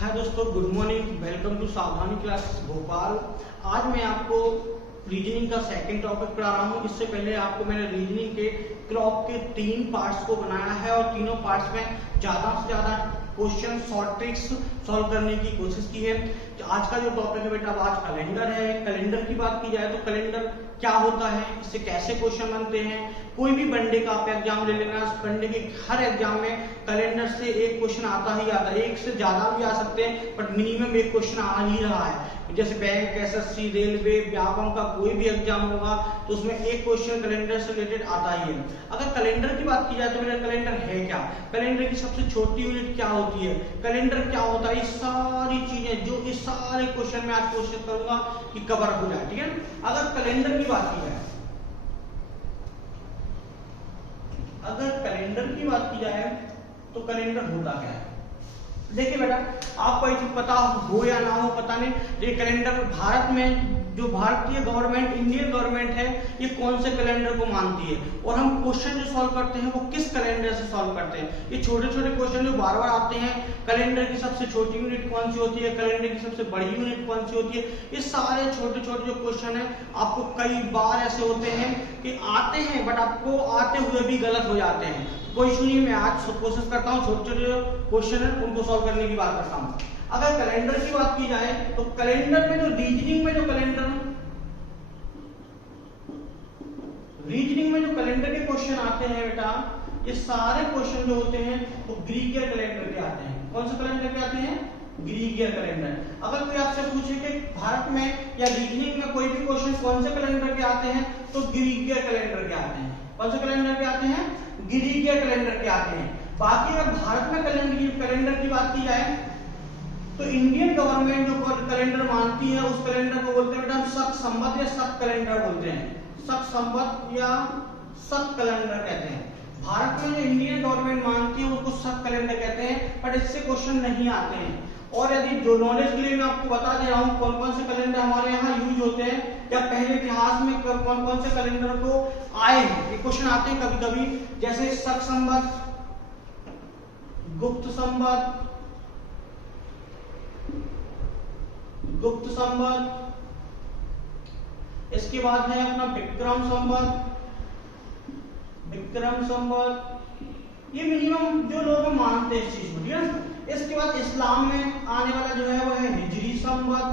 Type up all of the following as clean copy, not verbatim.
हाय दोस्तों, good morning. Welcome to सावधानी classes Bhopal. आज मैं आपको रीजनिंग का सेकंड टॉपिक पढ़ा रहा हूँ। इससे पहले आपको मैंने रीजनिंग के क्लॉक के 3 पार्ट्स को बनाया है और तीनों पार्ट्स में ज्यादा से ज्यादा क्वेश्चन शॉर्ट ट्रिक्स सॉल्व करने की कोशिश की है। आज का जो टॉपिक है बेटा, आज कैलेंडर है। कैलेंडर की बात की जाए तो कैलेंडर क्या होता है, इससे कैसे क्वेश्चन बनते हैं। कोई भी वनडे का आप एग्जाम ले लेना, वनडे के हर एग्जाम में कैलेंडर से एक क्वेश्चन आता ही आता है। एक से ज्यादा भी आ सकते हैं, बट मिनिमम एक क्वेश्चन आ ही रहा है। जैसे बैंक, एसएससी, रेलवे, व्यापम का कोई भी एग्जाम होगा तो उसमें एक क्वेश्चन कैलेंडर से रिलेटेड आता ही है। अगर कैलेंडर की बात की जाए तो मेरा कैलेंडर है क्या, कैलेंडर की सबसे छोटी यूनिट क्या होती है, कैलेंडर क्या होता है, ये सारी चीजें जो इस सारे क्वेश्चन में आज कोशिश करूंगा कि कवर हो जाए। ठीक है, अगर कैलेंडर की बात की जाए, तो कैलेंडर होता क्या है। देखिए बेटा, आपको ये चीज पता हो या ना हो पता नहीं, ये कैलेंडर भारत में जो भारतीय गवर्नमेंट, इंडियन गवर्नमेंट है, ये कौन से कैलेंडर को मानती है और हम क्वेश्चन जो सॉल्व करते हैं वो किस कैलेंडर से सॉल्व करते हैं। ये छोटे छोटे क्वेश्चन जो बार बार आते हैं, कैलेंडर की सबसे छोटी यूनिट कौन सी होती है, कैलेंडर की सबसे बड़ी यूनिट कौन सी होती है, ये सारे छोटे छोटे जो क्वेश्चन है आपको कई बार ऐसे होते हैं कि आते हैं बट आपको आते हुए भी गलत हो जाते हैं। कोई सुनिए, मैं आज कोशिश करता हूँ छोटे छोटे जो क्वेश्चन है उनको सॉल्व करने की बात करता हूँ। अगर कैलेंडर की बात की जाए तो कैलेंडर में जो रीजनिंग में जो कैलेंडर के क्वेश्चन आते हैं बेटा, ये सारे क्वेश्चन जो होते हैं वो ग्रीक कैलेंडर के आते हैं। कौन से कैलेंडर के आते हैं? Greek calendar. अगर कोई आपसे पूछे कि भारत में या रीजनिंग में कोई भी क्वेश्चन कौन से कैलेंडर के आते हैं, तो ग्रीक कैलेंडर के आते हैं। कौन से कैलेंडर के आते हैं? ग्रीक कैलेंडर के आते हैं। बाकी अगर भारत में कैलेंडर की बात की जाए तो इंडियन गवर्नमेंट जो कैलेंडर मानती है उस कैलेंडर को बोलते हैं बेटा शक संवत या शक कैलेंडर बोलते हैं। शक संवत या शक कैलेंडर कहते हैं। भारत में जो इंडियन गवर्नमेंट मानती है उसको शक कैलेंडर कहते हैं, बट इससे क्वेश्चन नहीं आते हैं। और यदि जो नॉलेज के लिए मैं आपको बता दे रहा हूँ कौन कौन से कैलेंडर हमारे यहाँ यूज होते हैं या पहले इतिहास में कौन कौन से कैलेंडर को आए हैं, ये क्वेश्चन आते हैं कभी कभी। जैसे शक संवत, गुप्त संवत, इसके बाद है अपना विक्रम संवत। ये मिनिमम जो लोग मानते हैं इस चीज को। ठीक है, इसके बाद इस्लाम में आने वाला जो है वो है हिजरी संवत।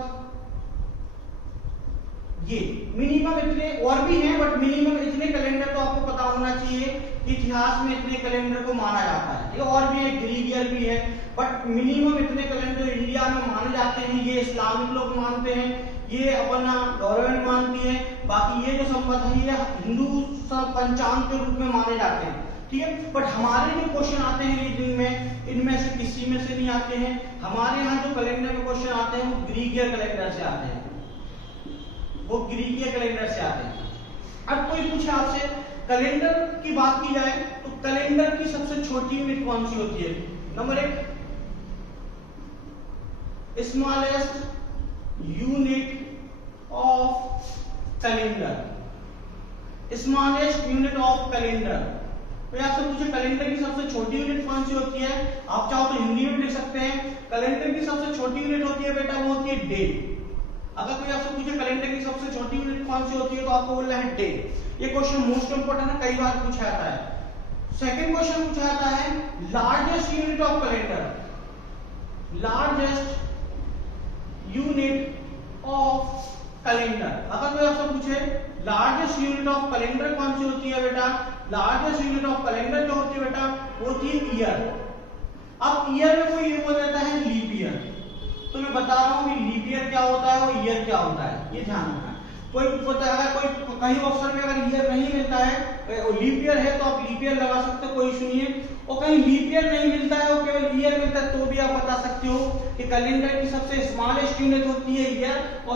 ये मिनिमम इतने और भी हैं, बट मिनिमम इतने कैलेंडर तो आपको पता होना चाहिए कि इतिहास में इतने कैलेंडर को माना जाता है। ठीक है, और भी है, ग्रीक ईयर भी है, बट मिनिमम इतने कैलेंडर इंडिया में माने जाते हैं। ये इस्लामिक लोग मानते हैं, ये अपना गवर्नमेंट मानती है। बाकी ये जो संवत है ये हिंदू पंचांग के रूप में माने जाते हैं। ठीक है, बट हमारे जो क्वेश्चन आते हैं रीजनिंग में, इनमें से किसी में से नहीं आते हैं। हमारे यहाँ जो कैलेंडर में क्वेश्चन आते हैं वो ग्रीक कैलेंडर से आते हैं, वो ग्रीक कैलेंडर से आते हैं। अब कोई पूछे आपसे कैलेंडर की बात की जाए तो कैलेंडर की सबसे छोटी यूनिट कौन सी होती है? Number 1, smallest unit of calendar. Smallest unit of calendar. तो आपसे पूछे कैलेंडर की सबसे छोटी यूनिट कौन सी होती है, आप चाहो तो हिंदी में लिख सकते हैं। कैलेंडर की सबसे छोटी यूनिट होती है बेटा, वो होती है डे। अगर कोई आपसे पूछे कैलेंडर की सबसे छोटी यूनिट कौन सी होती है तो आपको बोलना है डे। ये क्वेश्चन मोस्ट इंपोर्टेंट है, कई बार पूछा जाता है। सेकंड क्वेश्चन पूछा जाता है largest unit of calendar. Largest unit of calendar. अगर कोई आपसे पूछे लार्जेस्ट यूनिट ऑफ कैलेंडर कौन सी होती है बेटा, लार्जेस्ट यूनिट ऑफ कैलेंडर जो होती है बेटा वो होती है ईयर। अब ईयर में कोई ये बोल देता है लीप ईयर, तो मैं बता रहा हूँ कि लीप ईयर क्या होता है और ईयर क्या होता है, ये ध्यान रखना। कोई अगर कोई कहीं ऑप्शन में अगर ईयर नहीं मिलता है, लीप ईयर है तो आप लीप ईयर लगा सकते हो, कोई सुनिए। और कहीं लीप ईयर नहीं मिलता है और केवल ईयर मिलता है तो भी आप बता सकते हो कि कैलेंडर की सबसे स्मॉलेस्ट यूनिट होती है ईयर, और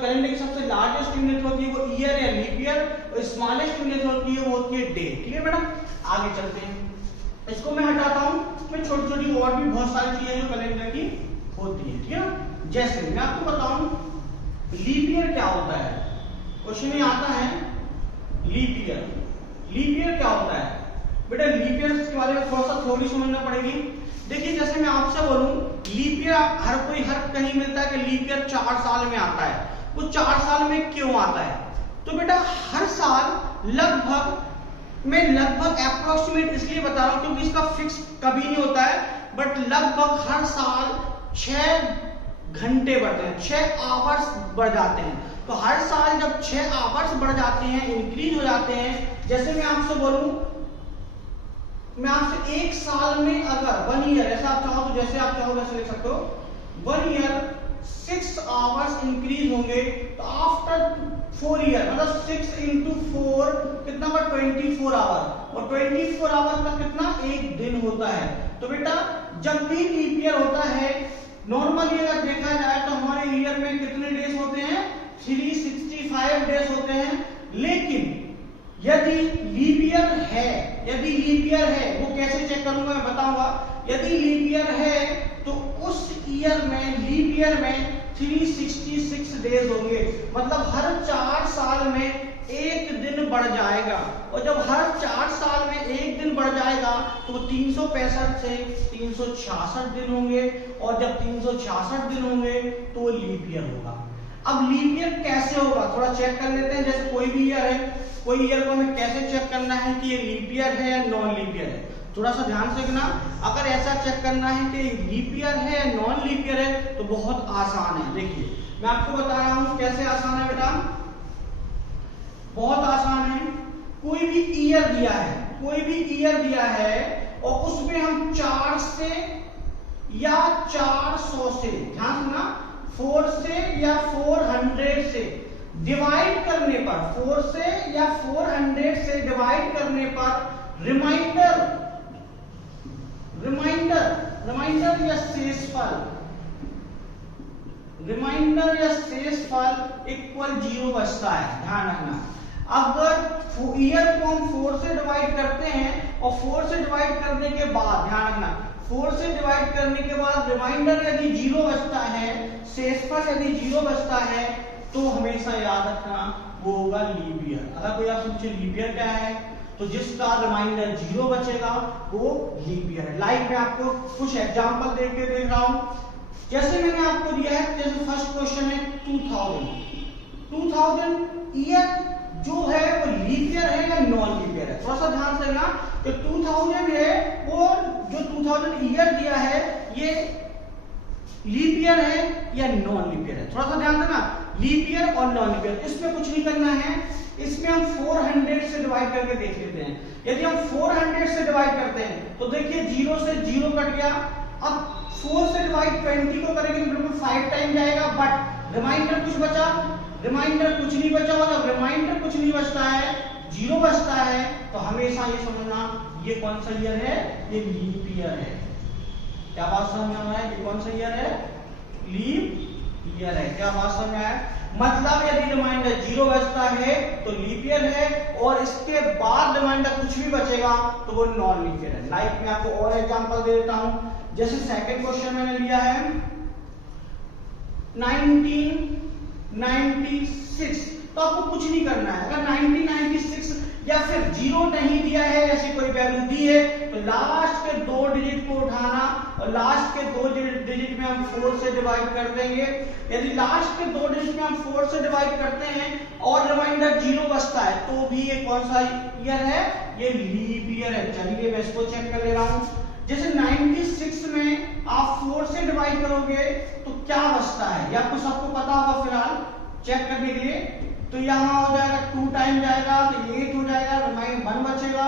कैलेंडर की सबसे लार्जेस्ट यूनिट होती है वो ईयर या लीप ईयर, और स्मॉलेस्ट यूनिट होती है वो होती है डे। ठीक है मैडम, आगे चलते हैं। इसको मैं हटाता हूँ, मैं छोटी छोटी और भी बहुत सारी चीजें जो कैलेंडर की होती है। ठीक है, जैसे मैं आपको बताऊं लीप ईयर क्या होता है, क्वेश्चन में आता है लीप ईयर। लीप ईयर क्या होता है बेटा? लीप ईयर के बारे में थोड़ी समझना पड़ेगी। देखिए, जैसे मैं आपसे बोलूं लीप ईयर हर कहीं मिलता है कि लीप ईयर 4 साल में आता है। वो 4 साल में क्यों आता है? तो बेटा हर साल लगभग अप्रोक्सीमेट इसलिए बता रहा हूं क्योंकि इसका फिक्स कभी नहीं होता है, बट लगभग हर साल 6 घंटे बढ़ते हैं, 6 आवर्स बढ़ जाते हैं। तो हर साल जब 6 आवर्स बढ़ जाते हैं, इंक्रीज हो जाते हैं, जैसे मैं आपसे बोलूं, मैं आपसे 1 साल में अगर 1 ईयर, ऐसा आप चाहो तो जैसे आप चाहो वैसे लिख सकते हो, 1 ईयर 6 आवर्स इंक्रीज होंगे, तो आफ्टर 4 ईयर मतलब 6 into 4 कितना होगा 24 आवर, और 24 आवर्स का कितना 1 दिन होता है। तो बेटा जब भी लीप ईयर होता है, नॉर्मली अगर देखा जाए तो हमारे ईयर में कितने डेज होते हैं, 365 डेज होते हैं। लेकिन यदि लीप ईयर है, वो कैसे चेक करूंगा मैं बताऊंगा। यदि लीप ईयर है तो उस ईयर में, लीप ईयर में 366 डेज होंगे, मतलब हर 4 साल में 1 दिन बढ़ जाएगा। और जब हर 4 साल में 1 दिन बढ़ जाएगा तो 365 से 366 दिन होंगे, और जब 366 दिन होंगे तो लीप ईयर होगा। अब लीप ईयर कैसे होगा थोड़ा चेक कर लेते हैं। जैसे कोई भी ईयर है, कोई ईयर को हमें कैसे चेक करना है कि ये लीप ईयर है या नॉन लीप ईयर है, थोड़ा सा ध्यान से देखना। अगर ऐसा चेक करना है कि लीप ईयर है या नॉन लीप ईयर है तो बहुत आसान है। देखिए मैं आपको बता रहा हूं कैसे आसान है बेटा, बहुत आसान है। कोई भी ईयर दिया है और उसमें हम 4 से या 400 से, ध्यान सुना, 4 से या 400 से डिवाइड करने पर, 4 से या 400 से डिवाइड करने पर रिमाइंडर या शेषफल इक्वल 0 बचता है, ध्यान रखना। अगर ईयर को हम 4 से डिवाइड करते हैं और 4 से डिवाइड करने के बाद, ध्यान रखना, 4 से डिवाइड करने के बाद रिमाइंडर यदि 0 बचता है, शेषफल यदि 0 बचता है, तो हमेशा याद रखना वो होगा लीप ईयर। अगर कोई आपसे पूछे लीप ईयर क्या है, तो जिसका रिमाइंडर 0 बचेगा वो लीप ईयर है। लाइक मैं आपको कुछ एग्जांपल देख रहा हूं। जैसे मैंने आपको दिया है, जैसे फर्स्ट क्वेश्चन है 2000 ईयर जो है वो लीप ईयर है या नॉन लीप ईयर है, थोड़ा सा ध्यान से लेना। तो 2000 है, वो जो 2000 ईयर दिया है ये लीप ईयर है या नॉन लीप ईयर है, थोड़ा सा ध्यान देना। लीप ईयर और नॉन लीप ईयर, इसमें कुछ नहीं करना है, इसमें हम 400 से डिवाइड करके देख लेते हैं। यदि हम 400 से डिवाइड करते हैं तो देखिए 0 से 0 कट गया। अब 4 से डिवाइड 20 को करेंगे तो बिल्कुल 5 टाइम जाएगा, बट रिमाइंडर कुछ बचा, रिमाइंडर कुछ नहीं बचा। और जब रिमाइंडर कुछ नहीं बचता है, 0 बचता है, तो हमेशा ये समझना ये कौन सा ईयर है, ये लीप ईयर है। क्या बात समझ में आ रहा है, ये कौन सा ईयर है, लीप ईयर है। क्या बात समझ में आया? मतलब यदि रिमाइंडर 0 बचता है तो लीप ईयर है, और इसके बाद रिमाइंडर कुछ भी बचेगा तो वो नॉन लीप ईयर है। लाइक मैं आपको और एग्जांपल दे देता हूं। जैसे सेकंड क्वेश्चन मैंने लिया है 1996, तो आपको कुछ नहीं करना है। अगर 1996 या फिर 0 नहीं दिया है, ऐसी कोई वैल्यू दी है, तो लास्ट के 2 डिजिट को उठाना और लास्ट के 2 डिजिट में हम 4 से डिवाइड कर देंगे। यदि लास्ट के 2 डिजिट में हम 4 से डिवाइड करते हैं और रिमाइंडर 0 बचता है, तो भी ये कौन सा ईयर है, ये लीप ईयर है। चलिए मैं इसको चेक कर ले रहा हूं। जैसे 96 में आप 4 से डिवाइड करोगे तो क्या बचता है, ये आपको सबको पता होगा फिलहाल चेक करने के लिए। तो यहाँ हो जाएगा 2 टाइम जाएगा तो 8 हो जाएगा, रिमाइंडर 1 बचेगा,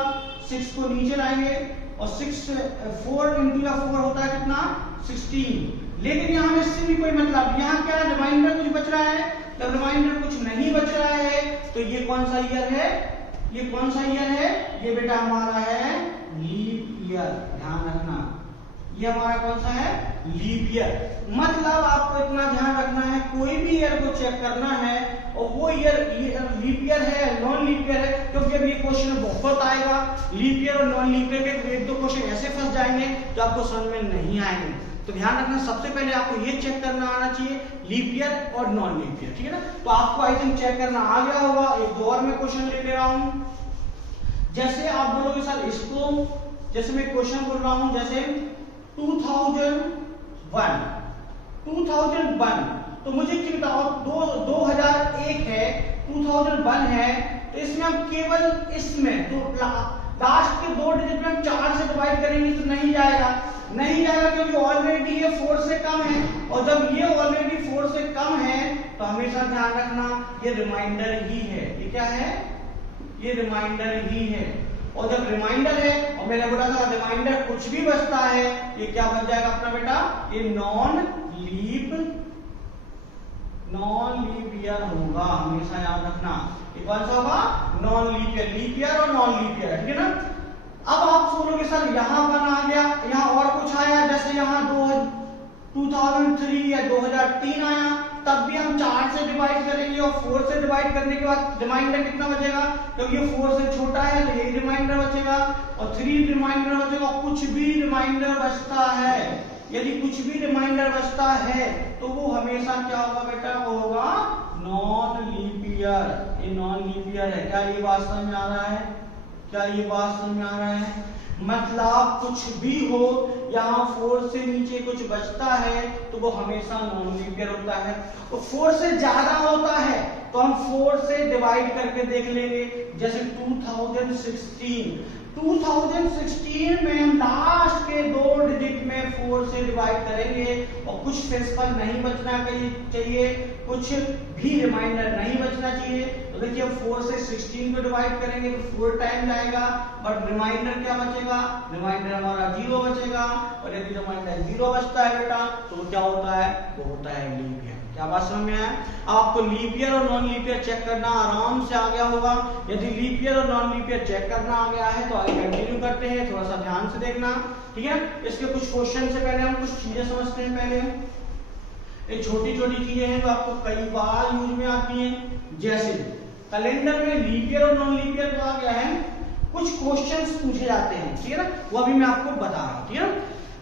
6 को नीचे लाएंगे और 4 इंटू 4 होता है कितना, 16। लेकिन यहाँ में इससे भी कोई मतलब, यहाँ क्या रिमाइंडर कुछ बच रहा है, जब रिमाइंडर कुछ नहीं बच रहा है तो ये कौन सा ईयर है, ये कौन सा ईयर है, ये बेटा हमारा है लीप ईयर। ध्यान रखना ये हमारा कौन सा है, लीप ईयर। मतलब आपको इतना ध्यान रखना है, कोई भी ईयर को चेक करना है और वो ईयर लीप ईयर है नॉन लीप ईयर है, क्योंकि अब ये क्वेश्चन बहुत आएगा लीप ईयर और नॉन लीप ईयर के। 1-2 क्वेश्चन ऐसे फंस जाएंगे जो आपको समझ में नहीं आएंगे। तो ध्यान रखना, सबसे पहले आपको ये चेक करना आना चाहिए लीप ईयर और नॉन लीप ईयर, ठीक है ना। तो आपको आई थिंक चेक करना आ गया होगा। एक और मैं क्वेश्चन ले रहा हूं। जैसे आप बोलोगे सर इसको, जैसे मैं क्वेश्चन बोल रहा हूं, जैसे 2001 2001, तो मुझे क्या बताओ 2001 है, 2001 है, तो इसमें हम केवल इसमें तो लास्ट के 2 डिजिट में हम 4 से डिवाइड करेंगे तो नहीं जाएगा, क्योंकि ऑलरेडी ये 4 से कम है, और जब ये ऑलरेडी 4 से कम है तो हमेशा ध्यान रखना ये रिमाइंडर ही है। ये क्या है? ये रिमाइंडर ही है। और जब रिमाइंडर है, और मैंने बोला था रिमाइंडर कुछ भी बचता है, ये क्या बन जाएगा अपना बेटा? ये नॉन लीप ईयर होगा, हमेशा याद रखना। ये कौन सा होगा? नॉन लीप ईयर और नॉन लीप ईयर, ठीक है ना? अब आप सोचोगे सर यहाँ 1 आ गया, यहाँ और कुछ आया, जैसे यहाँ 2003 या 2003 आया, तब भी हम 4 से डिवाइड करेंगे, और 4 से डिवाइड करने के बाद रिमाइंडर कितना बचेगा? क्योंकि ये 4 से छोटा है तो यही रिमाइंडर बचेगा, और 3 रिमाइंडर बचेगा। कुछ भी रिमाइंडर बचता है, यदि कुछ भी रिमाइंडर बचता है तो वो हमेशा क्या होगा बेटा? वो होगा नॉन लीप ईयर। ये नॉन लीप ईयर है। क्या ये बात समझ में आ रहा है? क्या ये बात समझ में आ रहा है? मतलब कुछ भी हो, यहाँ 4 से नीचे कुछ बचता है तो वो हमेशा नॉन लीप ईयर होता है। तो 4 से ज्यादा होता है तो हम 4 से डिवाइड करके देख लेंगे, जैसे 2016 में हम लास्ट के 2 डिजिट में 4 से डिवाइड करेंगे, और कुछ डेसिमल नहीं बचना चाहिए, कुछ भी रिमाइंडर नहीं बचना चाहिए। तो देखिए 4 से 16 को डिवाइड करेंगे तो 4 टाइम जाएगा, बट रिमाइंडर क्या बचेगा? रिमाइंडर हमारा 0 बचेगा, और यदि रिमाइंडर 0 बचता है बेटा तो वो क्या होता है? वो होता है लीप ईयर। क्या बात समझ में आया? आपको लीप ईयर और नॉन लीप ईयर चेक करना आराम से आ गया होगा। यदि लीप ईयर और नॉन लीप ईयर चेक करना आ गया है तो आगे कंटिन्यू करते हैं, थोड़ा सा ध्यान से देखना, ठीक है? इसके कुछ क्वेश्चन से पहले हम कुछ चीजें समझते हैं। पहले ये छोटी छोटी चीजें हैं जो आपको कई बार यूज में आती हैं, जैसे कैलेंडर में लीप ईयर और नॉन लीप ईयर तो आ गया है, कुछ क्वेश्चंस पूछे जाते हैं, ठीक है ना? वो अभी मैं आपको बता रहा हूं, ठीक है?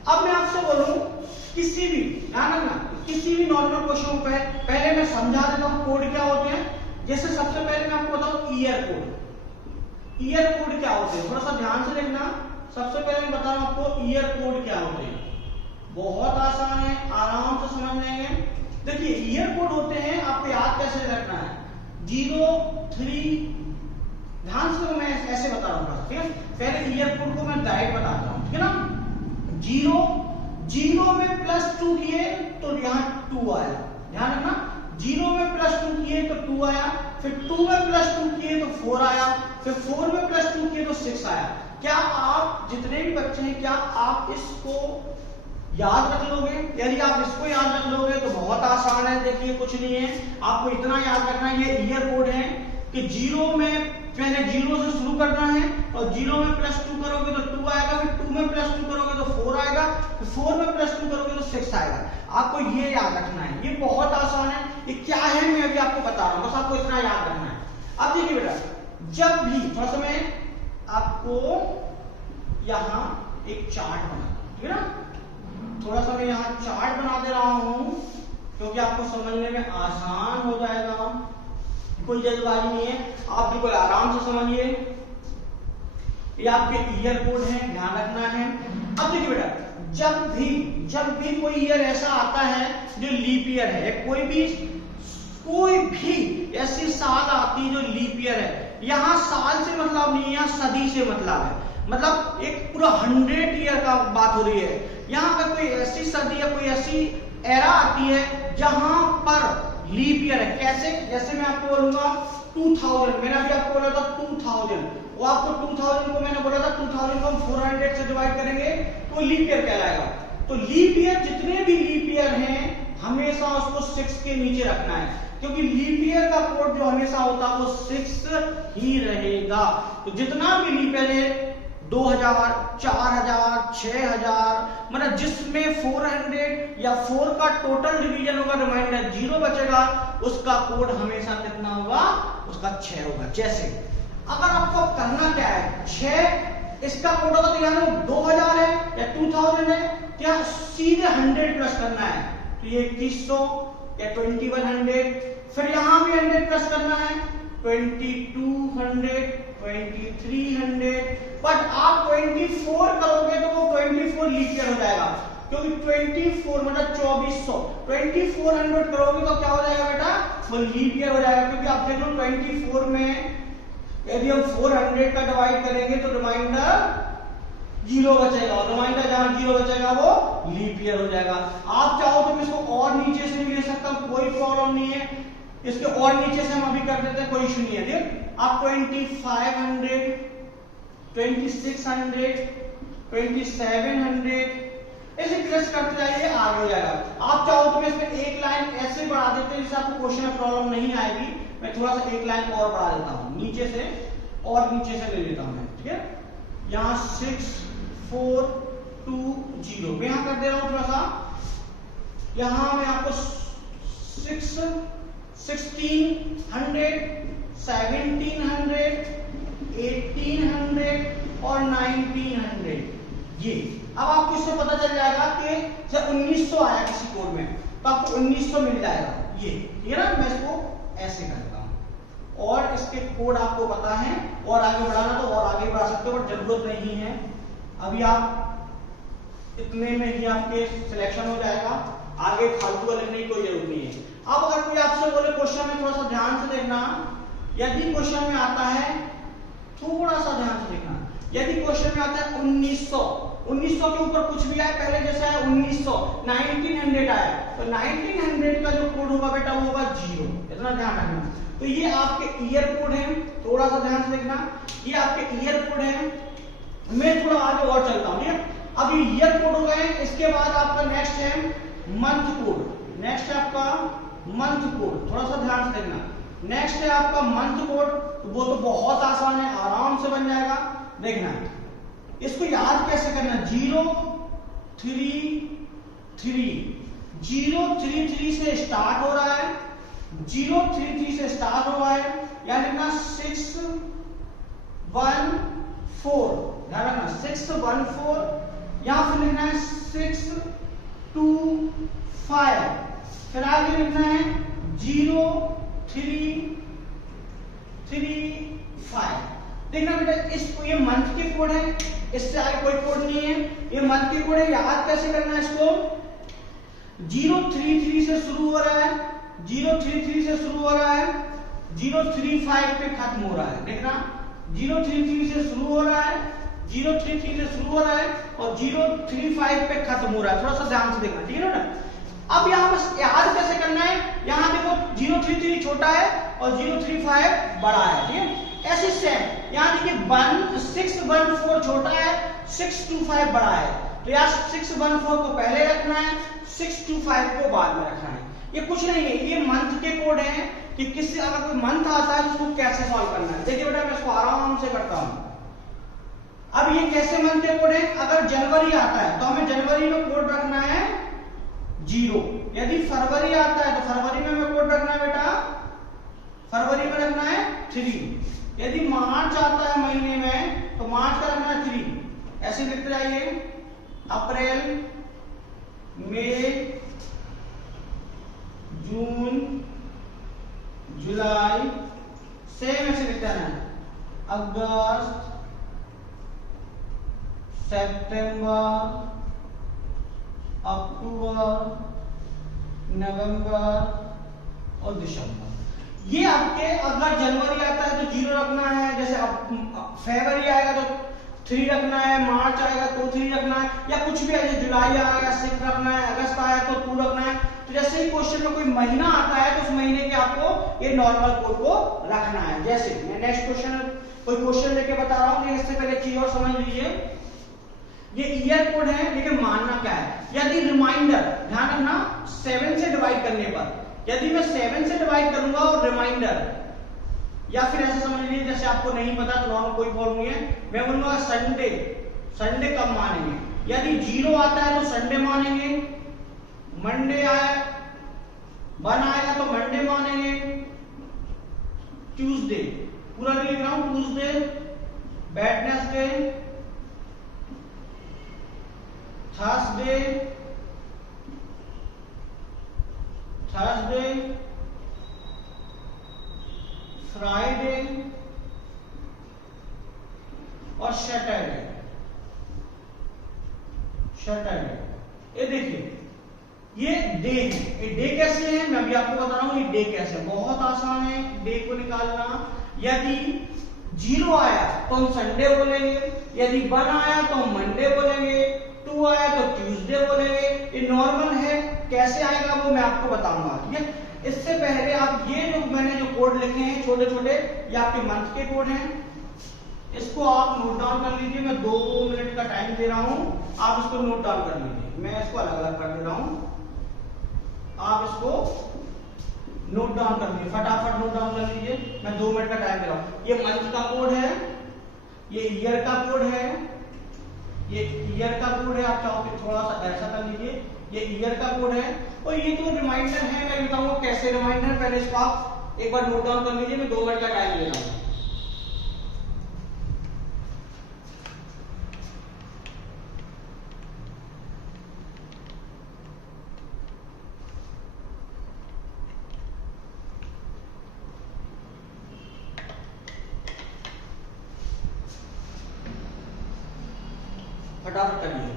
अब मैं आपसे बोलूं किसी भी, ध्यान रखना, किसी भी नॉर्मल क्वेश्चन को पहले मैं समझा देता हूं कोड क्या होते हैं। जैसे सबसे पहले मैं आपको बताऊं ईयर कोड। ईयर कोड क्या होते हैं? थोड़ा सा ध्यान से देखना। सबसे पहले मैं बता रहा हूं आपको ईयर कोड क्या होते हैं। बहुत आसान है, आराम से समझ लेंगे। देखिए ईयर कोड होते हैं, आपको याद कैसे रखना है? 0, 3, ध्यान से मैं ऐसे बता रहा हूं, ठीक है? पहले ईयर कोड को मैं डायरेक्ट बताता हूं, ठीक है ना? 0 में +2 किए तो यहाँ 2 आया, ध्यान रखना। 0 में +2 किए तो 2 आया, फिर 2 में +2 किए तो 4 आया, फिर 4 में +2 किए तो 6 आया। क्या आप जितने भी बच्चे हैं, क्या आप इसको याद रख लोगे? यदि आप इसको याद रख लोगे तो बहुत आसान है। देखिए कुछ नहीं है, आपको इतना याद रखना है, ये ईयर कोड है कि 0 में पहले 0 से शुरू करना है, और 0 में +2 करोगे तो 2 आएगा, फिर 2 में +2 करोगे तो 4 आएगा, फिर 4 में +2 करोगे तो 6 आएगा। आपको ये याद रखना है, ये बहुत आसान है। ये क्या है मैं अभी आपको बता रहा हूं, बस आपको इतना याद रखना है। अब देखिए बेटा, जब भी थोड़ा सा मैं आपको यहाँ एक चार्ट बना, ठीक है ना? थोड़ा सा मैं यहाँ चार्ट बना दे रहा हूं क्योंकि आपको समझने में आसान हो जाएगा। कोई जल्दबाजी नहीं है, आप बिल्कुल आराम से समझिए। ये आपके ईयर कोड है, ध्यान रखना है। अब देखिए बेटा, जब भी कोई ईयर ऐसा आता है जो लीप ईयर है, कोई भी ऐसी साल आती है जो लीप ईयर है, यहाँ साल से मतलब नहीं है, यहाँ सदी से मतलब है। मतलब एक पूरा 100 ईयर का बात हो रही है। यहाँ पर कोई ऐसी सदी या कोई ऐसी एरा आती है जहां पर लीप ईयर है। कैसे? जैसे मैं आपको बोलूंगा 2000, मैंने अभी आपको बोला था 2000, वो आपको 2000 को मैंने बोला था 2000 को हम 400 से डिवाइड करेंगे तो लीप ईयर कहलाएगा। तो लीप ईयर, जितने भी लीप ईयर हैं, हमेशा उसको 6 के नीचे रखना है, क्योंकि लीप ईयर का कोड जो हमेशा होता है वो 6 ही रहेगा। तो जितना भी लीप ईयर है, 2000, 4000, 6000, मतलब जिसमें 400 या 4 का टोटल डिवीजन होगा, रिमाइंडर 0 बचेगा, उसका कोड हमेशा कितना होगा? उसका 6 होगा। जैसे अगर आपको करना क्या है, 6 इसका कोड होगा तो यहाँ 2000 है या 2000 है, तो यहाँ सीधे 100 प्लस करना है, तो ये 2100 या 2100, फिर यहाँ भी 100 प्लस करना है, 2200, 2300, बट आप 24 करोगे तो वो 24 लीप ईयर हो जाएगा। क्योंकि 24 मतलब 2400 2400 करोगे तो क्या हो जाएगा बेटा, वो लीप ईयर हो जाएगा। क्योंकि आप देख लो 24 में यदि हम 400 का डिवाइड करेंगे तो रिमाइंडर 0 बचेगा, और रिमाइंडर जहां 0 बचेगा वो लीप ईयर हो जाएगा। आप चाहो तो इसको और नीचे से भी ले सकता हूं, कोई प्रॉब्लम नहीं है। इसके और नीचे से हम अभी कर देते हैं, कोई इशू नहीं है। ठीक, आप 2500 2600 2700 ऐसे प्लस करते जाइए, आगे हो जाएगा। आप चाहो तो मैं इसमें एक लाइन ऐसे बढ़ा देते हैं जिससे आपको क्वेश्चन में प्रॉब्लम नहीं आएगी। मैं थोड़ा सा एक लाइन और बढ़ा देता हूं, नीचे से और नीचे से ले लेता हूं मैं। ठीक है, यहां 6420 मैं यहां कर दे रहा हूं थोड़ा सा। यहां मैं आपको 1600 1700 1800 और 1900 ये। अब आपको इससे पता चल जाएगा कि जब 1900 आया किसी कोड में तो आपको 1900 मिल जाएगा। ये ठीक है ना, मैं इसको ऐसे करता हूं और इसके कोड आपको पता है, और आगे बढ़ाना तो और आगे बढ़ा सकते हो, बट जरूरत नहीं है। अभी आप इतने में ही आपके सिलेक्शन हो जाएगा, आगे फालतू का लिखने की कोई जरूरत नहीं है। अब अगर कोई आपसे बोले क्वेश्चन में, थोड़ा सा ध्यान से देखना, यदि क्वेश्चन में आता है, थोड़ा सा ध्यान से देखना, यदि क्वेश्चन में आता है 1900 के ऊपर कुछ भी आए, पहले जैसे है 1900 1900 आया तो 1900 का जो कोड होगा बेटा वो होगा 0, इतना ध्यान रखना। तो ये आपके ईयर कोड है, थोड़ा सा ध्यान से देखना, ये आपके ईयर कोड है। मैं थोड़ा आगे और चलता हूं। ठीक है, अब ये ईयर कोड हो गए, इसके बाद आपका नेक्स्ट है मंथ कोड। नेक्स्ट है आपका मंथ कोड, थोड़ा सा ध्यान से देखना। नेक्स्ट है आपका मंथ कोड, वो तो बहुत आसान है, आराम से बन जाएगा। देखना इसको याद कैसे करना, 033 से स्टार्ट हो रहा है, 033 से स्टार्ट हो रहा है, यानी लिखना 614, ध्यान रखना 614, यहां फिर लिखना है 625, फिर आगे लिखना है 0335। देखना बेटा, इसको ये मंथ के कोड है, इससे आगे कोई कोड नहीं है, ये मंथ के कोड है। याद कैसे करना है इसको, 033 से शुरू हो रहा है, 033 से शुरू हो रहा है, 035 पे खत्म हो रहा है। देखना 033 से शुरू हो रहा है, 033 से शुरू हो रहा है और 035 पे खत्म हो रहा है। थोड़ा सा ध्यान से देखना, ठीक है ना। अब यहाँ बस याद कैसे करना है, यहाँ देखो 033 छोटा है और 035 बड़ा है। ठीक है, ऐसे सेम यहाँ देखिए 614 छोटा है, 625 बड़ा है, तो यार 614 को पहले रखना है, 625 को बाद में रखना है। ये कुछ नहीं है, ये मंथ के कोड हैं कि किसी अगर कोई मंथ आता है तो उसको कैसे सॉल्व करना है। देखिए बेटा, मैं इसको आराम से करता हूं। अब ये कैसे मंथ के कोड है, अगर जनवरी आता है तो हमें जनवरी में कोड रखना है 0, यदि फरवरी आता है तो फरवरी में हमें कोड रखना है बेटा, फरवरी में रखना है 3, यदि मार्च आता है महीने में तो मार्च का रखना है 3। ऐसे लिखते जाइए, अप्रैल, मई, जून, जुलाई, सेम ऐसे लिखते हैं, अगस्त, सितंबर, अक्टूबर, नवंबर और दिसंबर। ये आपके अगर जनवरी आता है तो 0 रखना है, जैसे अब फरवरी आएगा तो 3 रखना है, मार्च आएगा तो 3 रखना है, या कुछ भी है, जुलाई आएगा 6 रखना है, अगस्त आया तो 2 रखना है। तो जैसे ही क्वेश्चन में कोई महीना आता है तो उस महीने के आपको ये नॉर्मल कोड को रखना है। जैसे मैं नेक्स्ट क्वेश्चन कोई क्वेश्चन लेके बता रहा हूँ, इससे पहले चीज और समझ लीजिए, ये ईयर कोड है, लेकिन मानना क्या है, यदि रिमाइंडर, ध्यान रखना 7 से डिवाइड करने पर, यदि मैं 7 से डिवाइड करूंगा और रिमाइंडर, या फिर ऐसे समझ लीजिए जैसे आपको नहीं पता तो नॉर्मल कोई प्रॉब्लम नहीं है, मैं बोलूंगा संडे, संडे कब मानेंगे, यदि 0 आता है तो संडे मानेंगे, मंडे आया 1 आएगा तो मंडे मानेंगे, ट्यूसडे पूरा लिख रहा हूं, ट्यूसडे, वेडनेसडे, थर्सडे, फ्राइडे और सैटरडे। ये देखिए ये डे है, ये डे कैसे है मैं अभी आपको बता रहा हूं। ये डे कैसे है, बहुत आसान है डे को निकालना। यदि 0 आया तो हम संडे बोलेंगे, यदि 1 आया तो हम मंडे बोलेंगे, 2 आया तो ट्यूसडे बोलेंगे। ये नॉर्मल है, कैसे आएगा वो मैं आपको बताऊंगा, ठीक है। इससे पहले आप ये जो मैंने जो कोड लिखे हैं छोटे छोटे, ये आपके मंथ के कोड हैं, इसको आप नोट डाउन कर लीजिए। मैं 2 मिनट का टाइम दे रहा हूं, आप इसको नोट डाउन कर लीजिए। मैं इसको अलग अलग कर दे रहा हूं, आप इसको नोट डाउन कर लीजिए, फटाफट नोट डाउन कर लीजिए। मैं 2 मिनट का टाइम दे रहा हूं। ये मंथ का कोड है, ये ईयर का कोड है, ये ईयर का कोड है। आप चाहो तो थोड़ा सा ऐसा कर लीजिए, ये ईयर का कोड है। और ये जो रिमाइंडर है मैं बताऊंगा कैसे रिमाइंडर, पहले इसको आप एक बार नोट डाउन कर लीजिए। मैं 2 मिनट का टाइम दे रहा हूं। फटाफट करिए,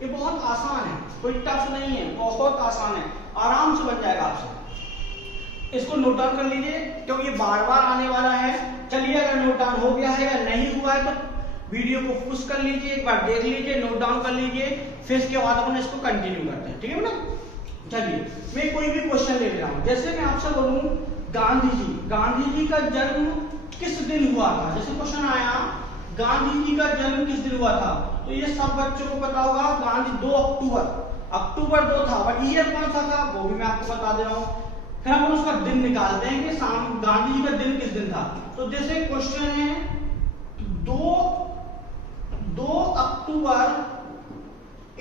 ये बहुत आसान है, कोई टफ नहीं है, बहुत आसान है, आराम से बन जाएगा आपसे। इसको नोट डाउन कर लीजिए क्योंकि ये बार बार आने वाला है। चलिए अगर नोट डाउन हो गया है या नहीं हुआ है तो वीडियो को पुश कर लीजिए, एक बार देख लीजिए, नोट डाउन कर लीजिए, फिर इसके बाद अपन इसको कंटिन्यू करते हैं, ठीक है ना। चलिए मैं कोई भी क्वेश्चन ले रहा हूं, जैसे मैं आपसे बोलूं गांधी जी का जन्म किस दिन हुआ था। जैसे क्वेश्चन आया गांधी जी का जन्म किस दिन हुआ था, तो ये सब बच्चों को पता होगा। गांधी 2 अक्टूबर 2 था, बट ईयर कौन सा था वो भी मैं आपको बता दे रहा हूं। फिर हम उसका दिन निकालते हैं कि गांधी जी का दिन किस दिन था। तो जैसे क्वेश्चन है 2 अक्टूबर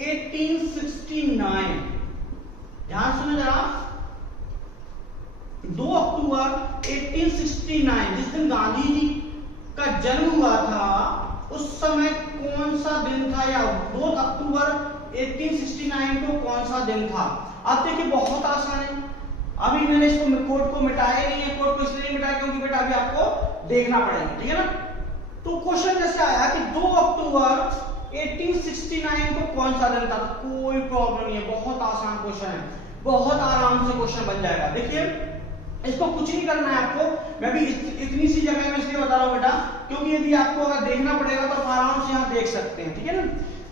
1869, ध्यान सुनो जरा, 2 अक्टूबर 1869 जिस दिन गांधी जी का जन्म हुआ था उस समय कौन सा दिन था, या 2 अक्टूबर 1869 को कौन सा दिन था। आप देखिए बहुत आसान है। अभी मैंने इसको कोड को मिटाया नहीं है, कोड को इसलिए मिटाया क्योंकि बेटा अभी आपको देखना पड़ेगा, ठीक है ना। तो क्वेश्चन जैसे आया कि 2 अक्टूबर 1869 को कौन सा दिन था, तो कोई प्रॉब्लम नहीं है, बहुत आसान क्वेश्चन है, बहुत आराम से क्वेश्चन बन जाएगा। देखिए इसको कुछ नहीं करना है आपको, मैं भी इतनी सी जगह में इसलिए बता रहा हूं बेटा क्योंकि यदि आपको अगर देखना पड़ेगा तो आराम से यहां देख सकते हैं, ठीक है ना।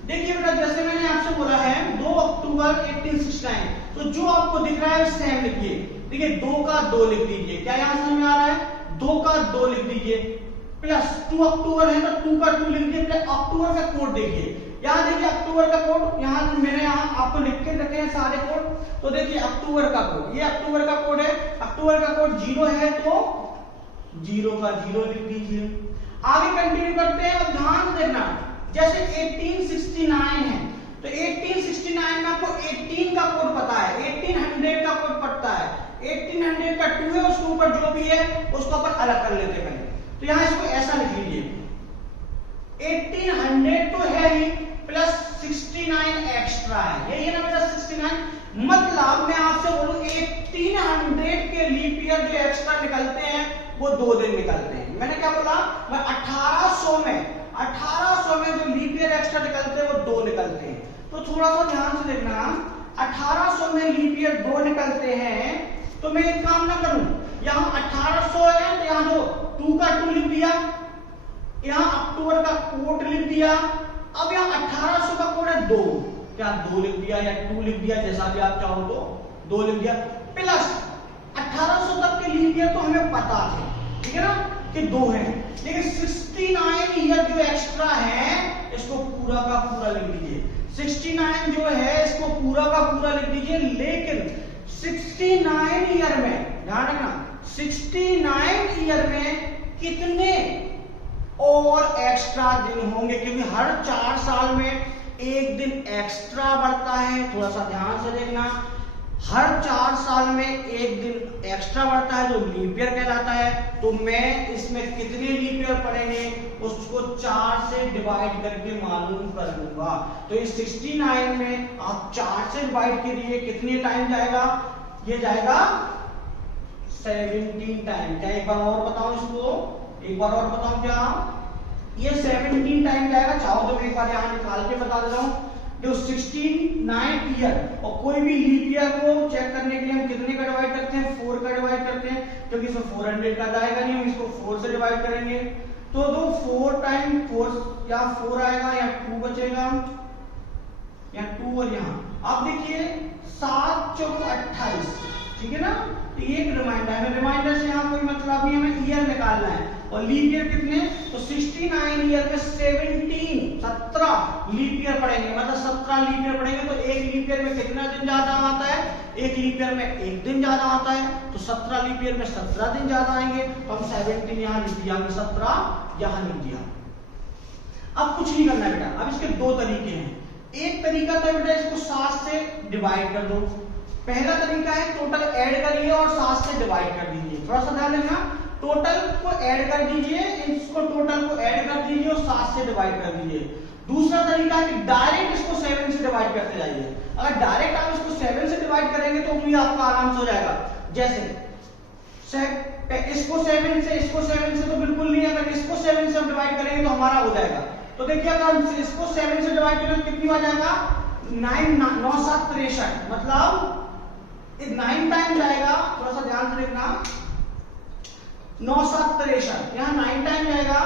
देखिए बेटा जैसे मैंने आपसे बोला है 2 अक्टूबर 1869, तो जो आपको दिख रहा है सेम लिखिए। देखिए 2 का 2 लिख दीजिए, क्या यहां समझ में आ रहा है, 2 का 2 लिख दीजिए, प्लस 2 अक्टूबर है तो 2 का 2 लिख दीजिए, प्लस अक्टूबर का कोड देखिए। यहाँ देखिए अक्टूबर का कोड, यहाँ मैंने यहाँ आपको लिख के रखे हैं सारे कोड। तो देखिए अक्टूबर का कोड, ये अक्टूबर का कोड है, अक्टूबर का कोड 0 है तो 0 का 0 लिख दीजिए। आगे कंटिन्यू करते हैं और ध्यान से देखना, जैसे 1869 है तो 1869 में आपको 18 का कोड पता है, 1800 का कोड पता है, 1800 का 2 है, उसके ऊपर जो भी है उसको अपन अलग कर लेते हैं पहले। तो यहाँ इसको ऐसा लिख लीजिए, 1800 तो है ही, प्लस 69 एक्स्ट्रा है, यही है ना बेटा 69। मतलब मैं आपसे बोलूं 1800 के लीप ईयर जो एक्स्ट्रा निकलते हैं वो 2 दिन निकलते हैं। मैंने क्या बोला, मैं 1800 में जो लीप ईयर एक्स्ट्रा निकलते हैं वो 2 निकलते हैं। तो थोड़ा सा ध्यान से देखना, 1800 में लीप ईयर 2 निकलते हैं, तो मैं एक काम ना करूं, यहां 1800 है तो यहां जो 2 का 2 लिख दिया, यहां अक्टूबर का कोड लिख दिया। अब यहां 1800 का कोड है 2, क्या 2 लिख दिया या 2 लिख दिया, जैसा भी आप चाहो तो 2 लिख दिया, प्लस 1800 तक के लीप ईयर तो हमें पता थे, ठीक है ना, कि 2 है, लेकिन 69 ईयर जो एक्स्ट्रा है इसको पूरा का पूरा लिख दीजिए। 69 जो है इसको पूरा का पूरा लिख दीजिए, लेकिन 69 ईयर में ध्यान रखना, 69 ईयर में कितने और एक्स्ट्रा दिन होंगे, क्योंकि हर 4 साल में एक दिन एक्स्ट्रा बढ़ता है। थोड़ा सा ध्यान से देखना, हर 4 साल में एक दिन एक्स्ट्रा बढ़ता है जो लीप ईयर कहलाता है। तो मैं इसमें कितने लीप ईयर पड़ेंगे उसको 4 से डिवाइड करके मालूम कर लूंगा। तो इस 69 में आप 4 से डिवाइड करिए, कितने टाइम जाएगा, ये जाएगा 17 टाइम। क्या एक बार और बताऊं इसको, एक बार और बताऊं क्या, ये 17 टाइम जाएगा। चाहो तो मैं एक बार यहां निकाल के बता देता हूं, जो 69 ईयर, और कोई भी लीप ईयर को चेक करने के लिए हम कितने का डिवाइड करते हैं, 4 का डिवाइड करते हैं, क्योंकि इसमें 400 का जाएगा नहीं, हम इसको 4 से डिवाइड करेंगे। तो 4 टाइम 4 या 4 आएगा या 2 बचेगा या 2 और यहाँ अब देखिए 7 चौक 28, ठीक है ना। तो ये एक रिमाइंडर है, रिमाइंडर से यहाँ कोई मतलब नहीं, हमें ईयर निकालना है। और लीप ईयर कितने, तो 69 ईयर में 17 लीप ईयर पड़ेंगे, मतलब 17 लीप ईयर पड़ेंगे। तो एक लीप ईयर में कितना दिन ज्यादा आता है, एक लीप ईयर में एक दिन ज्यादा आता है, तो 17 लीप ईयर में 17 दिन ज्यादा आएंगे। तो हम 17 यहाँ लिख दिया, 17 यहाँ लिख दिया। अब कुछ नहीं करना है बेटा, अब इसके दो तरीके हैं। एक तरीका तो बेटा इसको 7 से डिवाइड कर दो, पहला तरीका है टोटल ऐड करिए और 7 से डिवाइड कर दीजिए। थोड़ा सा ध्यान देना, टोटल को ऐड कर दीजिए, इसको टोटल को ऐड कर दीजिए और 7 से डिवाइड कर दीजिए। दूसरा तरीका है कि डायरेक्ट इसको 7 से डिवाइड करते जाइए। अगर डायरेक्ट आप इसको 7 से डिवाइड करेंगे तो भी आपका आराम से हो जाएगा। जैसे इसको 7 से तो बिल्कुल नहीं, अगर इसको 7 से हम डिवाइड करेंगे तो हमारा हो जाएगा। तो देखिए अगर हम इसको 7 से डिवाइड करें तो कितनी बार जाएगा, 9 7 63, मतलब 9 टाइम जाएगा। थोड़ा सा ध्यान से देखना, 9 7 63, यहाँ 9 टाइम जाएगा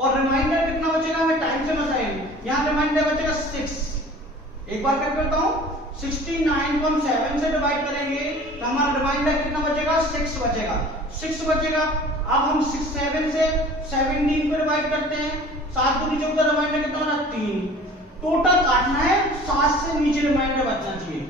और रिमाइंडर कितना बचेगा, हमें टाइम से बताएंगे। यहाँ रिमाइंडर बचेगा 6। एक बार करके बताऊं, 69 को हम 7 से डिवाइड करेंगे तो हमारा रिमाइंडर कितना बचेगा, 6 बचेगा, 6 बचेगा। अब हम 7 से 17 को डिवाइड करते हैं, 7 को नीचे ऊपर, रिमाइंडर कितना होना, 3। टोटल काटना है, 7 से नीचे रिमाइंडर बचना चाहिए।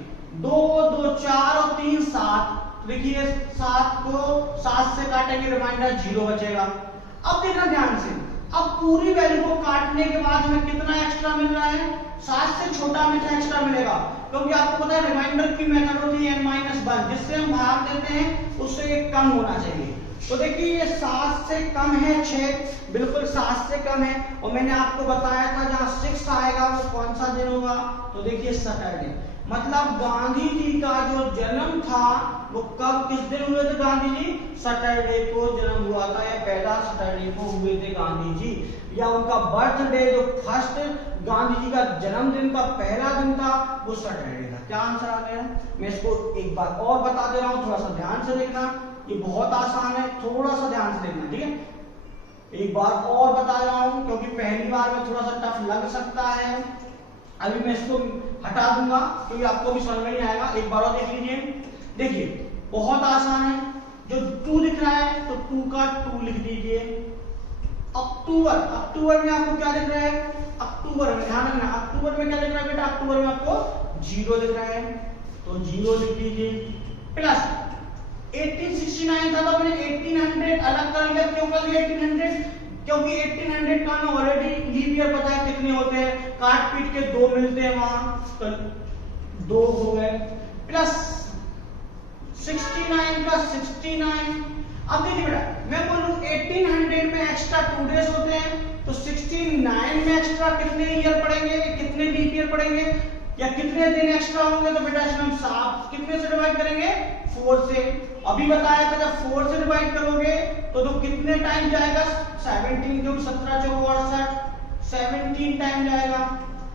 2 2 4 और 3 7, देखिए 7 को 7 से काटेंगे, रिमाइंडर 0 बचेगा। अब देखना ध्यान से, अब पूरी वैल्यू को काटने के बाद हमें कितना एक्स्ट्रा मिल रहा है, 7 से छोटा हमें क्या एक्स्ट्रा मिलेगा, क्योंकि आपको पता है रिमाइंडर की मेथड होती है n-1, जिससे हम भाग देते हैं उससे ये कम होना चाहिए। तो देखिए ये 7 से कम है, 6 बिल्कुल 7 से कम है। और मैंने आपको बताया था जहां 6 आएगा वो कौन सा दिन होगा, तो देखिए सैटरडे। मतलब गांधी जी का जो जन्म था वो कब किस दिन हुए थे, गांधी जी सैटरडे को जन्म हुआ था, या पहला सैटरडे को हुए थे गांधी जी, या उनका बर्थडे जो फर्स्ट गांधी जी का जन्मदिन का पहला दिन था वो सैटरडे था। क्या आंसर आ गया, मैं इसको एक बार और बता दे रहा हूं, थोड़ा सा ध्यान से देखना, ये बहुत आसान है, थोड़ा सा ध्यान से देखना, ठीक है। एक बार और बता रहा हूं क्योंकि पहली बार में थोड़ा सा टफ लग सकता है। अभी मैं इसको हटा दूंगा क्योंकि आपको भी समझ में नहीं आएगा। एक बार और देख लीजिए, देखिए बहुत आसान है। जो 2 लिख रहा है तो 2 का 2 लिख दीजिए। अक्टूबर, अक्टूबर में आपको क्या लिख रहा है, अक्टूबर में ध्यान रखना, अक्टूबर में क्या लिख रहा है बेटा, अक्टूबर में आपको 0 लिख रहा है तो 0 लिख दीजिए। प्लस 1869 था तो हमने 1800 अलग कर लिया। क्यों कर लिया 1800, क्योंकि 1800 का हमें ऑलरेडी लीप ईयर पता है कितने होते हैं, काट पीट के 2 मिलते हैं वहां, तो 2 हो गए। प्लस 69 का 69। अब देखिए बेटा, मैं बोलूं 1800 में एक्स्ट्रा 2 डेज होते हैं तो 69 में एक्स्ट्रा कितने ईयर पड़ेंगे, कितने लीप ईयर पड़ेंगे, या कितने दिन एक्स्ट्रा होंगे, तो बेटा इसमें हम 7 कितने से डिवाइड करेंगे, 4 से। अभी बताया था जब 4 से डिवाइड करोगे तो कितने टाइम जाएगा, 17, क्योंकि 17 चौको 68, 17 टाइम जाएगा।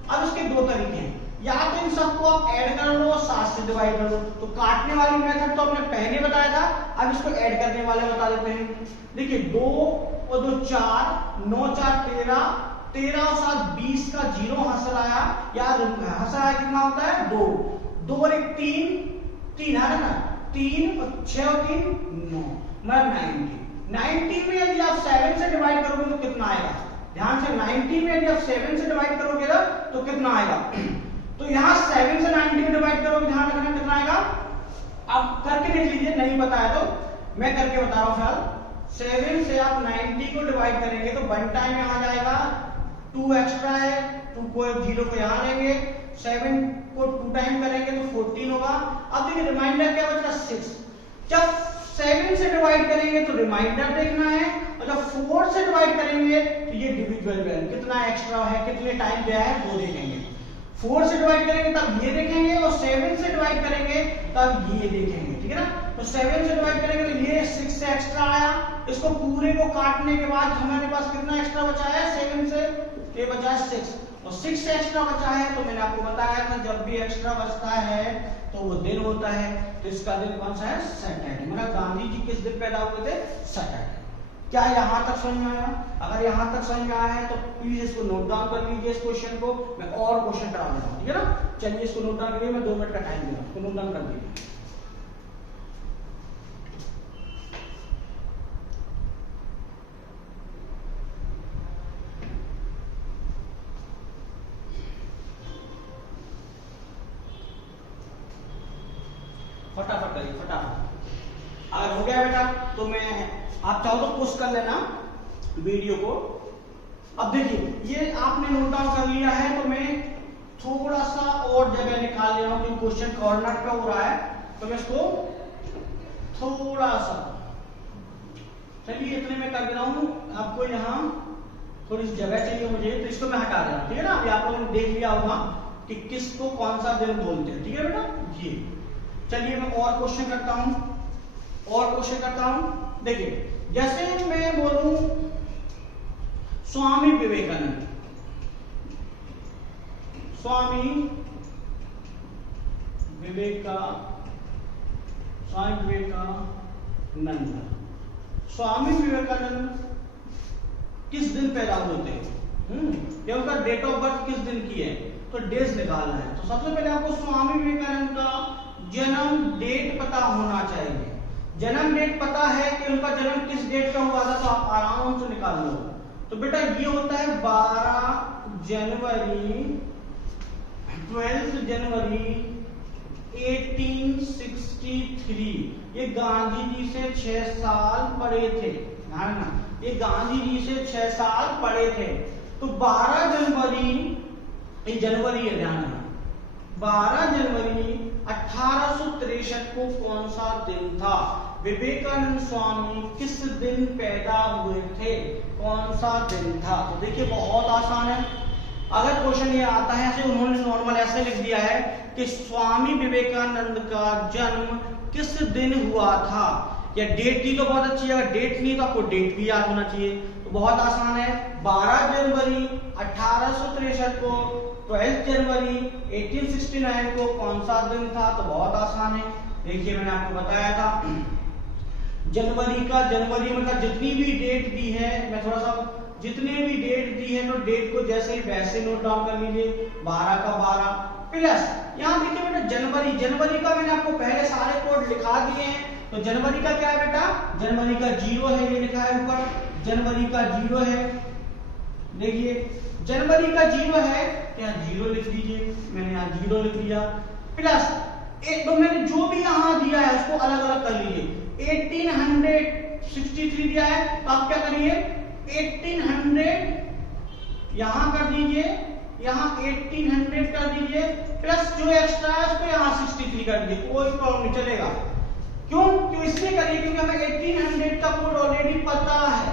अब इसके 2 तरीके हैं, या तो इन सबको आप ऐड कर लो और 7 से डिवाइड कर लो। तो काटने वाली मेथड तो हमने पहले बताया था, अब इसको ऐड करने वाले बता देते हैं। देखिए 2 और 2 4, 9 4 13, 13 और 7 20 का 0 हासिल आया। यार हासिल आया कितना होता है, 2 2 और 1 3 है ना, 3 और 6 और 3 9, मतलब 90 में यदि आप 7 से डिवाइड करोगे तो कितना आएगा, ध्यान से 90 में यदि आप 7 से डिवाइड करोगे ना तो कितना आएगा, तो यहाँ 7 से 90 में डिवाइड करोगे, ध्यान रखना कितना आएगा। आप करके देख लीजिए, नहीं बताया तो मैं करके बता रहा हूँ फिलहाल। 7 से आप 90 को डिवाइड करेंगे तो 1 टाइम यहाँ जाएगा, 2 एक्स्ट्रा है, 2 को 0 को यहाँ लेंगे, 7 को 2 टाइम करेंगे तो 14 होगा। अब देखिए रिमाइंडर क्या बचा, 6। जब 7 से डिवाइड करेंगे तो रिमाइंडर देखना है, और जब 4 से डिवाइड करेंगे तो ये डिविजिबल वैल्यू कितना एक्स्ट्रा है, कितने टाइम गया है वो देखेंगे। 4 से डिवाइड करेंगे तब ये देखेंगे, और 7 से डिवाइड करेंगे तब ये देखेंगे, ठीक है ना। तो 7 से डिवाइड करेंगे तो ये 6 से एक्स्ट्रा आया। इसको पूरे को काटने के बाद हमारे पास कितना एक्स्ट्रा बचा है 7 से, ये बचा है 6। और 6 एक्स्ट्रा बचा है तो मैंने आपको बताया था जब भी एक्स्ट्रा बचता है तो वो दिन होता है, तो इसका दिन कौन सा है? सैटरडे। मेरा गांधी जी किस दिन पैदा हुए थे? सैटरडे। क्या यहां तक समझ में आया? अगर यहां तक समझ में आया है तो प्लीज इसको नोट डाउन कर लीजिए इस क्वेश्चन को, मैं और क्वेश्चन करा रहा हूं, ठीक है ना? चलिए इसको नोट डाउन करिए, मैं 2 मिनट का टाइम दे रहा हूं, इसको नोट डाउन कर दीजिए। फटाफट करिए, फटाफट। अगर हो गया बेटा तो मैं आप चाहो तो पोस्ट कर लेना वीडियो को। अब देखिए ये आपने नोट डाउन कर लिया है तो मैं थोड़ा सा और जगह निकाल ले रहा हूं, क्वेश्चन कॉर्नर पे हो रहा है तो मैं इसको थोड़ा सा, चलिए इतने में कर दे रहा हूं। आपको यहाँ थोड़ी सी जगह चाहिए मुझे तो इसको मैं हटा दे रहा हूं, ठीक है ना? अभी आप लोगों ने देख लिया होगा कि किसको कौन सा दिन बोलते हैं, ठीक है बेटा जी। चलिए मैं और क्वेश्चन करता हूं, और क्वेश्चन करता हूं। देखिए जैसे मैं बोलूं स्वामी विवेकानंद, स्वामी विवेकानंद, स्वामी विवेकानंद किस दिन पैदा हुए थे? या उनका डेट ऑफ बर्थ किस दिन की है? तो डेज निकालना है। तो सबसे पहले आपको स्वामी विवेकानंद का जन्म डेट पता होना चाहिए। जन्म डेट पता है कि उनका जन्म किस डेट का हुआ था तो आप आराम से निकाल लो। तो बेटा ये होता है 12 जनवरी 12 जनवरी 1863। ये गांधी जी से 6 साल पड़े थे, ध्यान ना, ये गांधी जी से 6 साल पड़े थे। तो 12 जनवरी, ये जनवरी है, ध्यान ना, 12 जनवरी 1863 को कौन सा दिन था? विवेकानंद स्वामी किस दिन पैदा हुए थे? कौन सा दिन था? तो देखिए बहुत आसान है। अगर क्वेश्चन ये आता है ऐसे, उन्होंने नॉर्मल ऐसे लिख दिया है कि स्वामी विवेकानंद का जन्म किस दिन हुआ था, या डेट दी तो बहुत अच्छी है, अगर डेट नहीं तो आपको डेट भी याद होना चाहिए। तो बहुत आसान है, 12 जनवरी 1863 को, 12 जनवरी 1869 को कौन सा दिन था? तो बहुत आसान है। देखिए मैंने आपको बताया था जनवरी का, जनवरी मतलब जितनी भी डेट दी है, मैं थोड़ा सा जितने भी डेट दी है तो डेट को जैसे ही वैसे नोट डाउन कर लीजिए। 12 का 12 प्लस यहाँ देखिए बेटा जनवरी, जनवरी का मैंने आपको पहले सारे कोड लिखा दिए हैं। तो जनवरी का क्या है बेटा? जनवरी का 0 है, ये लिखा है ऊपर, जनवरी का 0 है। देखिए जनवरी का 0 है, क्या 0 लिख दीजिए, मैंने यहाँ 0 लिख दिया। प्लस एक तो मैंने जो भी यहाँ दिया है उसको अलग अलग कर लीजिए। 1863 दिया है तो आप क्या करिए, 1800 यहां कर दीजिए, यहां 1800 कर दीजिए, प्लस जो एक्स्ट्रा है उसको यहां 63 कर दीजिए, कोई प्रॉब्लम नहीं चलेगा। क्यों इसलिए करिए क्योंकि हमें 1800 का कोड ऑलरेडी पता है,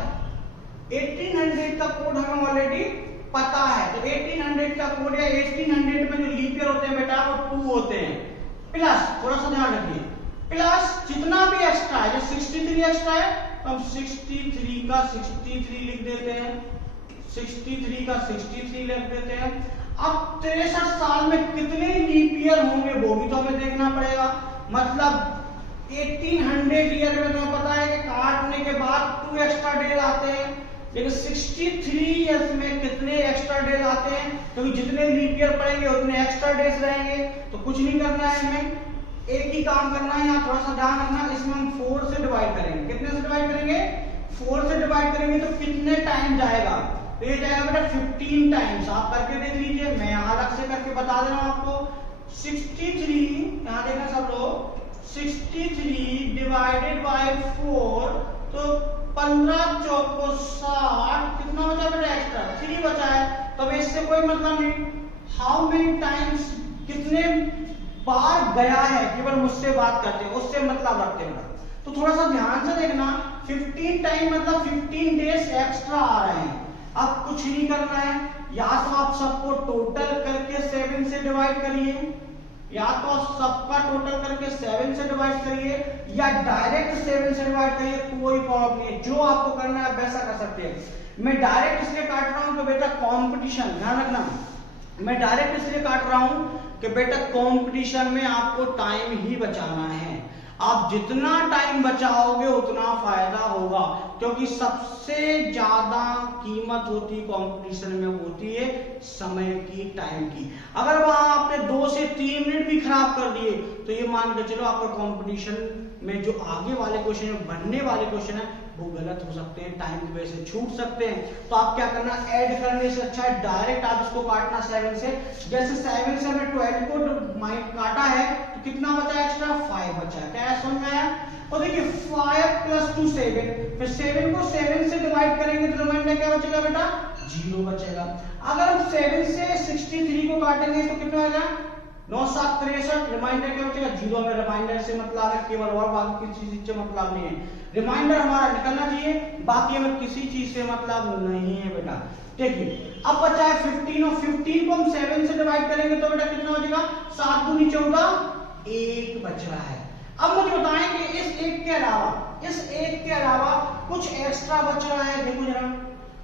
1800 का कोड हमें ऑलरेडी पता है। तो 1800 का कोड या 1800 में जो लीप ईयर होते हैं बेटा वो 2 होते हैं। प्लस थोड़ा सा ध्यान रखिए, प्लस जितना भी एक्स्ट्रा है, जो 63 एक्स्ट्रा है तो हम 63 का 63 लिख देते हैं, 63 का 63 लिख देते हैं। अब 63 साल में कितने लीप ईयर होंगे वो भी तो हमें देखना पड़ेगा। मतलब 1800 ईयर में तो पता है कि काटने के बाद 2 एक्स्ट्रा डेज आते हैं, लेकिन 63 ईयर्स में कितने एक्स्ट्रा डेज आते हैं? क्योंकि जितने लीप ईयर पड़ेंगे उतने एक्स्ट्रा डेज रहेंगे। तो कुछ नहीं करना है, हमें एक ही काम करना है, यहाँ थोड़ा सा ध्यान रखना, इसमें हम 4 से डिवाइड करेंगे। कितने से डिवाइड करेंगे? 4 से डिवाइड करेंगे तो कितने टाइम जाएगा? तो ये जाएगा बेटा 15 टाइम्स। आप करके देख लीजिए, मैं यहाँ अलग से करके बता दे रहा हूँ आपको। 63 यहाँ देखना सब लोग, 63 डिवाइडेड बाय 4 तो 15 चौको 60, कितना बचा बेटा एक्स्ट्रा? 3 बचा है। तो इससे कोई मतलब नहीं, हाउ मेनी टाइम्स, कितने बार गया है, केवल मुझसे बात करते हैं, उससे मतलब रखते हैं। तो थोड़ा सा ध्यान से देखना, 15 टाइम मतलब 15 डेज एक्स्ट्रा आ रहे हैं। अब कुछ नहीं करना है, या तो आप सबको टोटल करके 7 से डिवाइड करिए, या तो आप सबका टोटल करके 7 से डिवाइड करिए, या डायरेक्ट 7 से डिवाइड करिए, कोई प्रॉब्लम नहीं है। जो आपको करना है वैसा कर सकते हैं। मैं डायरेक्ट इसलिए काट रहा हूं तो बेटा कंपटीशन, ध्यान रखना, मैं डायरेक्ट इसलिए काट रहा हूं कि बेटा कंपटीशन में आपको टाइम ही बचाना है। आप जितना टाइम बचाओगे उतना फायदा होगा, क्योंकि सबसे ज्यादा कीमत होती कंपटीशन में होती है समय की, टाइम की। अगर वहां आपने 2 से 3 मिनट भी खराब कर दिए तो ये मान के चलो आपका कंपटीशन में जो आगे वाले क्वेश्चन है, बनने वाले क्वेश्चन है, वो गलत हो सकते हैं, टाइम की वजह से छूट सकते हैं। तो आप क्या करना, ऐड करने से अच्छा है डायरेक्ट आप इसको काटना 7 से। जैसे 7 से हमें 12 को काटा है तो कितना बचा एक्स्ट्रा, 5 बचा है। क्या समझ में आया? और देखिए 5 + 2 7, फिर 7 को 7 से डिवाइड करेंगे तो रिमाइंडर क्या बचेगा बेटा, 0 बचेगा। अगर हम 7 से 63 को काटेंगे तो कितना बचा, 9 7 63, रिमाइंडर क्या बचेगा, 0। में रिमाइंडर से मतलब है केवल, और बाकी किसी चीज से मतलब नहीं है। रिमाइंडर हमारा निकलना चाहिए, बाकी हमें किसी चीज से मतलब नहीं है बेटा। देखिए अब बचा है 15, और 15 को हम 7 से डिवाइड करेंगे तो बेटा कितना बचेगा, 7 दूनी 14, 1 बच रहा है। अब मुझे बताएं कि इस 1 के अलावा कुछ एक्स्ट्रा बच रहा है, देखो जरा,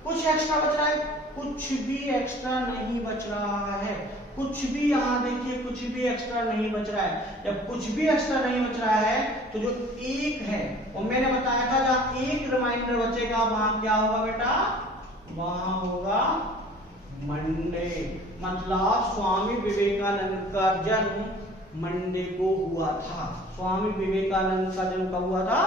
कुछ एक्स्ट्रा बच रहा है, कुछ भी एक्स्ट्रा नहीं बच रहा है। कुछ भी, यहां देखिए कुछ भी एक्स्ट्रा नहीं बच रहा है। जब कुछ भी एक्स्ट्रा नहीं बच रहा है तो जो 1 है, और मैंने बताया था जहां 1 रिमाइंडर बचेगा वहां क्या होगा बेटा, वहां होगा मंडे। मतलब स्वामी विवेकानंद का जन्म मंडे को हुआ था। स्वामी विवेकानंद का जन्म कब हुआ था,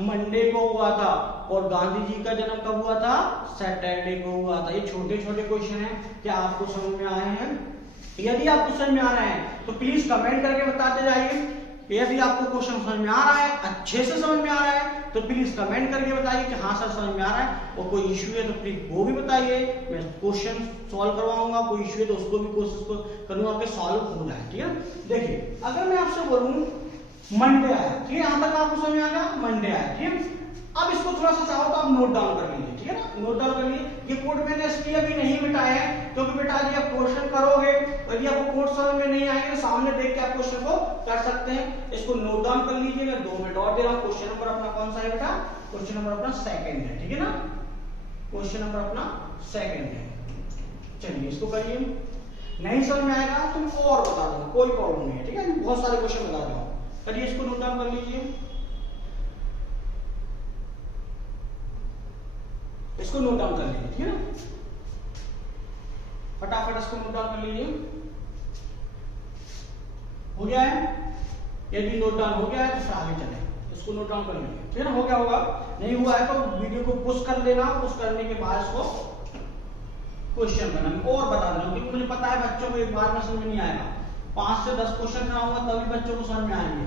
मंडे को हुआ था। और गांधी जी का जन्म कब हुआ था, सैटरडे को हुआ था। ये छोटे छोटे क्वेश्चन हैं, क्या आपको समझ में आए हैं? यदि आपको समझ में आ रहा है तो प्लीज कमेंट करके बताते जाइए। यदि आपको क्वेश्चन समझ में आ रहा है, अच्छे से समझ में आ रहा है, तो प्लीज कमेंट करके बताइए कि हाँ सर समझ में आ रहा है। और कोई इश्यू है तो प्लीज वो भी बताइए, मैं क्वेश्चन सॉल्व करवाऊंगा। कोई इश्यू है तो उसको भी कोशिश करूंगा कि सॉल्व हो जाए। ठीक है, देखिए अगर मैं आपसे बोलूं मंडे आया, ठीक है, यहां तक आपको समझ में आ गया, मंडे आया। ठीक है, अब इसको थोड़ा सा चाहो तो आप नोट डाउन कर लीजिए। ठीक है ना, नोट डाउन कर लीजिए। ये कोड मैंने इसलिए अभी नहीं मिटाया है क्योंकि बेटा यदि आप क्वेश्चन करोगे, यदि आपको कोड समझ में नहीं आएंगे, सामने देख के आप क्वेश्चन को कर सकते हैं। इसको नोट डाउन कर लीजिए। मैं 2 मिनट और दे रहा हूं। क्वेश्चन नंबर अपना कौन सा है बेटा, क्वेश्चन नंबर अपना 2nd है। ठीक है ना, क्वेश्चन नंबर अपना 2nd है। चलिए इसको करिए। नहीं समझ में आएगा तो मैं और बता दूंगा, कोई प्रॉब्लम नहीं है। ठीक है, बहुत सारे क्वेश्चन बता दूंगा। करिए, इसको नोट डाउन कर लीजिए। इसको नोट डाउन कर लीजिए। ठीक है ना, फटाफट इसको नोट डाउन कर लीजिए। हो गया है? यदि नोट डाउन हो गया है तो फिर आगे चले। इसको नोट डाउन कर लीजिए। ठीक है ना, हो गया होगा। नहीं हुआ है तो वीडियो को पुश कर देना। पुश करने के बाद इसको क्वेश्चन बनाना और बता देना, क्योंकि मुझे पता है बच्चों को एक बार में समझ नहीं आएगा। 5 से 10 क्वेश्चन कराऊंगा तभी बच्चों को समझ में आएंगे।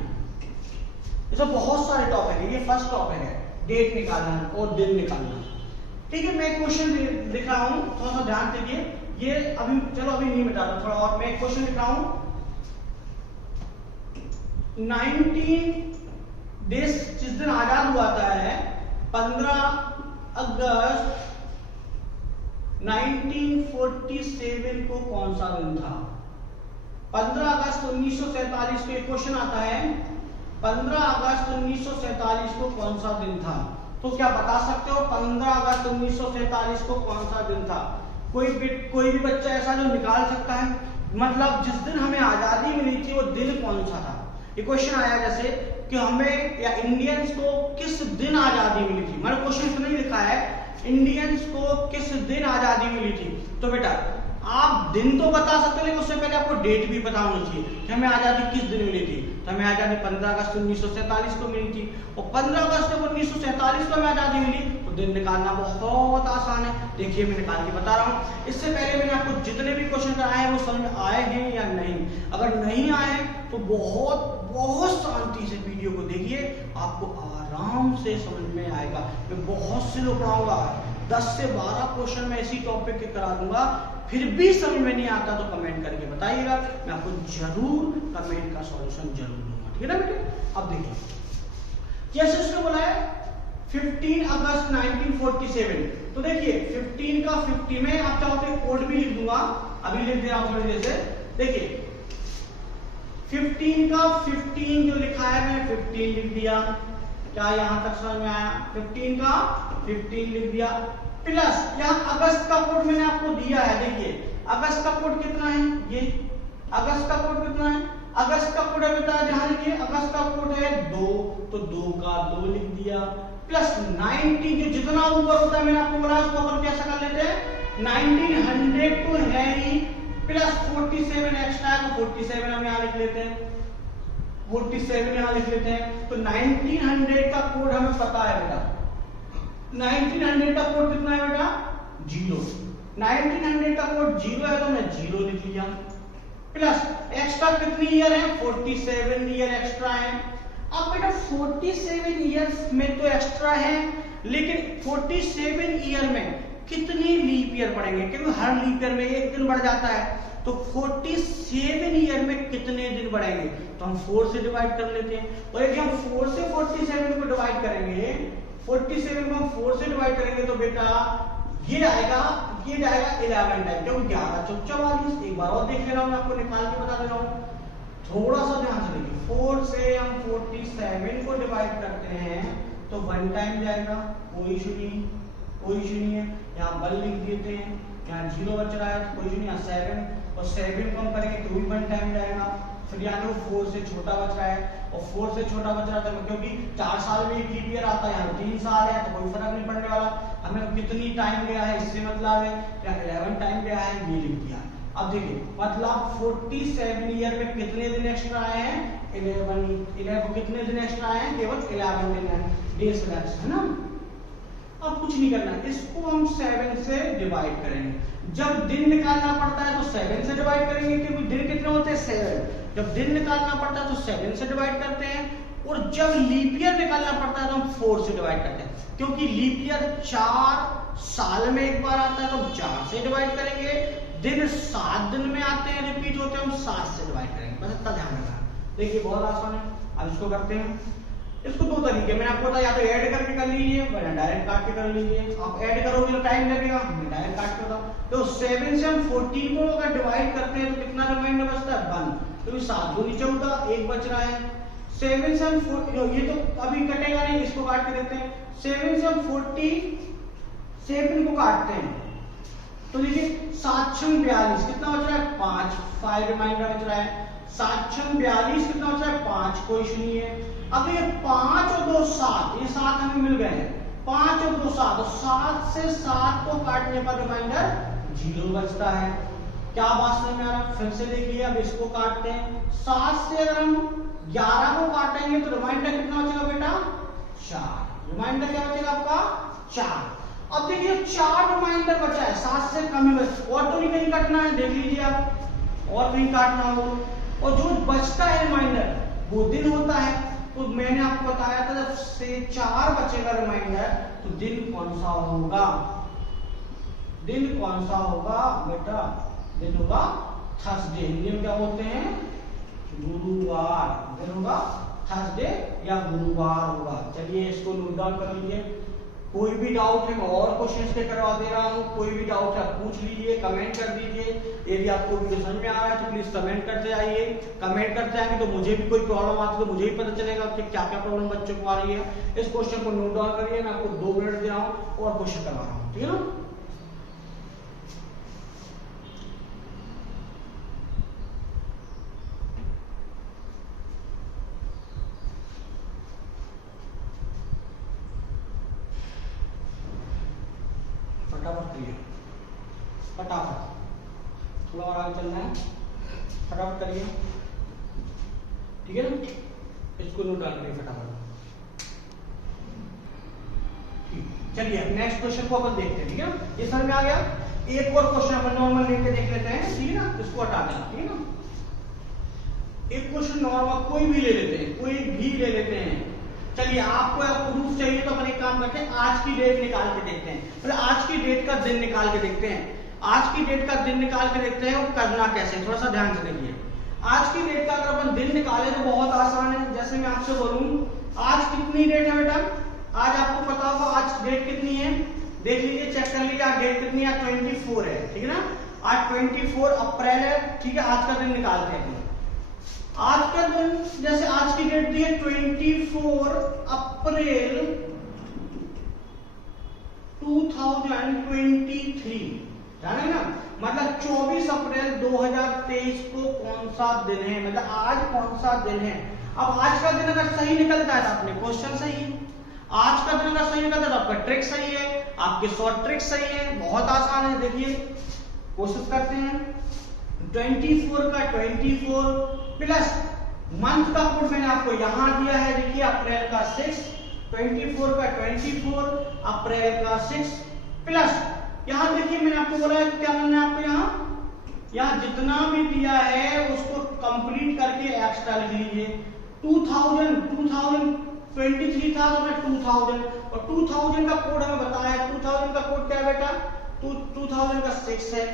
इसमें बहुत सारे टॉपिक है। ये फर्स्ट टॉपिक है, डेट निकालना और दिन निकालना। ठीक है, मैं क्वेश्चन लिख रहा हूं, थोड़ा सा ध्यान दीजिए। ये अभी चलो अभी नहीं बता रहा, थोड़ा और मैं क्वेश्चन लिख रहा हूं। 19 देश जिस दिन आजाद हुआ था है 15 अगस्त 1947 को कौन सा दिन था? 15 अगस्त 1947 को एक क्वेश्चन आता है, 15 अगस्त 1947 को कौन सा दिन था? तो क्या बता सकते हो 15 अगस्त 1947 को कौन सा दिन था? कोई भी बच्चा ऐसा जो निकाल सकता है? मतलब जिस दिन हमें आजादी मिली थी वो दिन कौन सा था? ये क्वेश्चन आया जैसे कि हमें या इंडियंस को किस दिन आजादी मिली थी। मैंने क्वेश्चन तो नहीं लिखा है इंडियंस को किस दिन आजादी मिली थी। तो बेटा आप दिन तो बता सकते हो, लेकिन उससे पहले आपको डेट भी पता होनी चाहिए कि हमें आजादी किस दिन मिली थी। तो हमें आजादी 15 अगस्त 1947 को मिली थी, और 15 अगस्त 1947 को हमें आजादी मिली, तो दिन निकालना बहुत आसान है। देखिए मैं निकाल के बता रहा हूँ। इससे पहले मैंने आपको जितने भी क्वेश्चन कराए हैं वो समझ में आए हैं या नहीं। अगर नहीं आए तो बहुत शांति से वीडियो को देखिए, आपको आराम से समझ में आएगा। मैं बहुत से लोग पढ़ाऊंगा, 10 से 12 क्वेश्चन मैं इसी टॉपिक के करा दूंगा। फिर भी समझ में नहीं आता तो कमेंट करके बताइएगा, मैं आपको जरूर कमेंट का सॉल्यूशन जरूर दूंगा। ठीक है ना बेटे? अब देखिए जैसे उसने बोला है 15 अगस्त 1947, तो देखिए 15 का 50 में आप चाहो तो कोड भी लिख दूंगा, अभी लिख दे रहा हूं थोड़ी देर से। देखिए 15 का 15 जो लिखा है मैंने 15 लिख दिया। क्या यहां तक समझ में आया? 15 का 15 लिख दिया, प्लस यहाँ अगस्त का कोड मैंने आपको दिया है। देखिए अगस्त का कोड कितना है, ये अगस्त का कोड कितना है, अगस्त का कोड है बेटा, ध्यान रखिए अगस्त का कोड है 2, तो 2 का 2 लिख दिया, प्लस 90 जो जितना ऊपर होता है मैंने आपको बोला उसको अपन कैसा कर लेते हैं 1900 तो है ही, प्लस 47 एक्स्ट्रा है तो 47 हम यहाँ लिख लेते हैं, 47 यहाँ लिख लेते हैं। तो 1900 का कोड हमें पता है बेटा, 1900 का कोड कितना है बेटा 0, 1900 का कोड 0 है तो मैं 0 लिख लिया, प्लस एक्स्ट्रा कितनी ईयर है 47 ईयर एक्स्ट्रा है। अब बेटा 47 ईयर्स में तो एक्स्ट्रा है, लेकिन 47 ईयर में कितने लीप ईयर पड़ेंगे, क्योंकि हर लीप ईयर में एक दिन बढ़ जाता है, तो 47 ईयर में कितने दिन बढ़ेंगे, तो हम 4 से डिवाइड कर लेते हैं। और यदि हम 4 से 47 को डिवाइड करेंगे, 47 को हम 4 से डिवाइड करेंगे तो बेटा ये जाएगा 11 टाइम, क्योंकि 11 चौक 44। एक बार और देख ले रहा हूं, मैं आपको निकाल के बता दे रहा हूं, थोड़ा सा ध्यान से देखिए। 4 से हम 47 को डिवाइड करते हैं तो 1 टाइम जाएगा, कोई इशू नहीं, कोई इशू नहीं है। यहाँ 1 लिख देते हैं, यहाँ 0 बच रहा है तो कोई इशू नहीं, यहाँ 7 और 7 को हम करेंगे तो भी 1 टाइम जाएगा। फिर यहाँ देखो 4 से छोटा बच रहा है और 4 से छोटा बच रहा है क्योंकि 4 साल में एक लीप ईयर आता है, यहाँ 3 साल है तो कोई फर्क नहीं पड़ने वाला। हमें कितनी टाइम गया है इससे मतलब है, या 11 टाइम गया है ये लिख दिया। अब देखिए मतलब 47 ईयर में कितने दिन एक्स्ट्रा आए हैं 11 कितने दिन एक्स्ट्रा आए हैं, केवल 11 दिन है, डेज है ना। अब कुछ नहीं करना, इसको हम 7 से डिवाइड करेंगे। जब दिन निकालना पड़ता है तो 7 से डिवाइड करेंगे, क्योंकि दिन कितने होते हैं 7। जब दिन निकालना पड़ता है तो 7 से डिवाइड करते हैं, और जब लीप ईयर निकालना पड़ता है तो हम 4 से डिवाइड करते हैं, क्योंकि लीप ईयर 4 साल में एक बार आता है तो हम 4 से डिवाइड करेंगे। दिन 7 दिन में आते हैं, रिपीट होते हैं, हम 7 से डिवाइड करेंगे। बस इतना ध्यान रखना। देखिए बहुत आसान है। अब इसको करते हैं। इसको 2 तरीके मैंने आपको बताया, या तो ऐड करके कर लीजिए या डायरेक्ट काट के कर लीजिए। आप ऐड करोगे तो टाइम लगेगा, मैं डायरेक्ट काट के बताऊं। तो 7 से हम 14 को अगर डिवाइड करते हैं तो कितना रिमाइंडर बचता है 1, क्योंकि 7 दूनी 14, 1 बच रहा है। 7 से हम 4, ये तो अभी कटेगा नहीं, इसको काट के देते हैं। 7 से हम 47 को काटते हैं तो देखिए 7 6 42 कितना बच रहा है 5 रिमाइंडर बच रहा है। 7 6 42 कितना बच रहा है 5, कोई इशू नहीं है। अब ये 5 और 2 7, ये 7 हमें मिल गए हैं। 5 और 2 7, तो 7 से 7 को काटने पर रिमाइंडर 0 बचता है। क्या बात समझ में आ रहा? फिर से देखिए, अब इसको काटते हैं। 7 से अगर हम 11 को काटेंगे तो रिमाइंडर कितना बचेगा बेटा 4। रिमाइंडर क्या बचेगा आपका 4। अब देखिए 4 रिमाइंडर बचा है, 7 से कम ही बचा, और तो नहीं कहीं काटना है, देख लीजिए आप, और कहीं काटना हो। और जो बचता है रिमाइंडर वो दिन होता है। तो मैंने आपको बताया था जब से 4 बचेगा रिमाइंडर तो दिन कौन सा होगा, दिन कौन सा होगा बेटा, दिन होगा थर्सडे। हिंदी में क्या बोलते हैं गुरुवार, दिन होगा थर्सडे या गुरुवार होगा। चलिए इसको नोट डाउन कर लीजिए। कोई भी डाउट है मैं और क्वेश्चन पे करवा दे रहा हूँ, कोई भी डाउट है पूछ लीजिए, कमेंट कर दीजिए। यदि आपको वीडियो समझ में आ रहा है तो प्लीज कमेंट करते आइए। कमेंट करते आएंगे तो मुझे भी कोई प्रॉब्लम आती है तो मुझे भी पता चलेगा कि क्या क्या प्रॉब्लम बच्चों को आ रही है। इस क्वेश्चन को नोट डाउन करिए, मैं आपको 2 मिनट दे रहा हूँ और क्वेश्चन करवा रहा हूँ, ठीक है ना। फटाफट करिए, फटाफट, थोड़ा और आगे चलना है, फटाफट करिए, ठीक है ना। इसको नोट डाल करिए फटाफट। चलिए नेक्स्ट क्वेश्चन को अपन देखते हैं, ठीक है ना। ये समझ में आ गया। एक और क्वेश्चन अपन नॉर्मल लेके देख लेते हैं, ठीक है ना। इसको हटा देना, ठीक है ना। एक क्वेश्चन नॉर्मल कोई भी ले लेते हैं, कोई भी ले लेते हैं। चलिए आपको प्रूफ चाहिए तो अपन एक काम करते हैं, आज की डेट निकाल के देखते हैं। मतलब आज की डेट का दिन निकाल के देखते हैं। आज की डेट का दिन निकाल के देखते हैं और करना कैसे, थोड़ा सा ध्यान से देखिए। आज की डेट का अगर अपन दिन निकाले तो बहुत आसान है। जैसे मैं आपसे बोलूं आज कितनी डेट है बेटा, आज आपको पता होगा आज डेट कितनी है, देख लीजिए, चेक कर लीजिए आज डेट कितनी है। 24 है, ठीक है ना। आज 24 अप्रैल है, ठीक है। आज का दिन निकालते हैं। आज का दिन, जैसे आज की डेट दी है 24 अप्रैल 2023, जाने ना। मतलब 24 अप्रैल 2023 को कौन सा दिन है, मतलब आज कौन सा दिन है। अब आज का दिन अगर सही निकलता है तो आपने क्वेश्चन सही है, आज का दिन अगर सही निकलता है तो आपका ट्रिक सही है, आपके शॉर्ट ट्रिक सही है। बहुत आसान है, देखिए कोशिश करते हैं। 24 का 24 प्लस मंथ का कोड मैंने आपको यहां दिया है, देखिए अप्रैल का 6, 24 का 24 अप्रैल का 6 प्लस यहां देखिए मैंने आपको बोला है क्या करना है आपको, यहाँ जितना भी दिया है उसको कंप्लीट करके एक्स्ट्रा लिख लीजिए। 2023 था तो मैं 2000 और 2000 का कोड हमें बताया है। 2000 का कोड क्या है बेटा, 2000 का 6 है,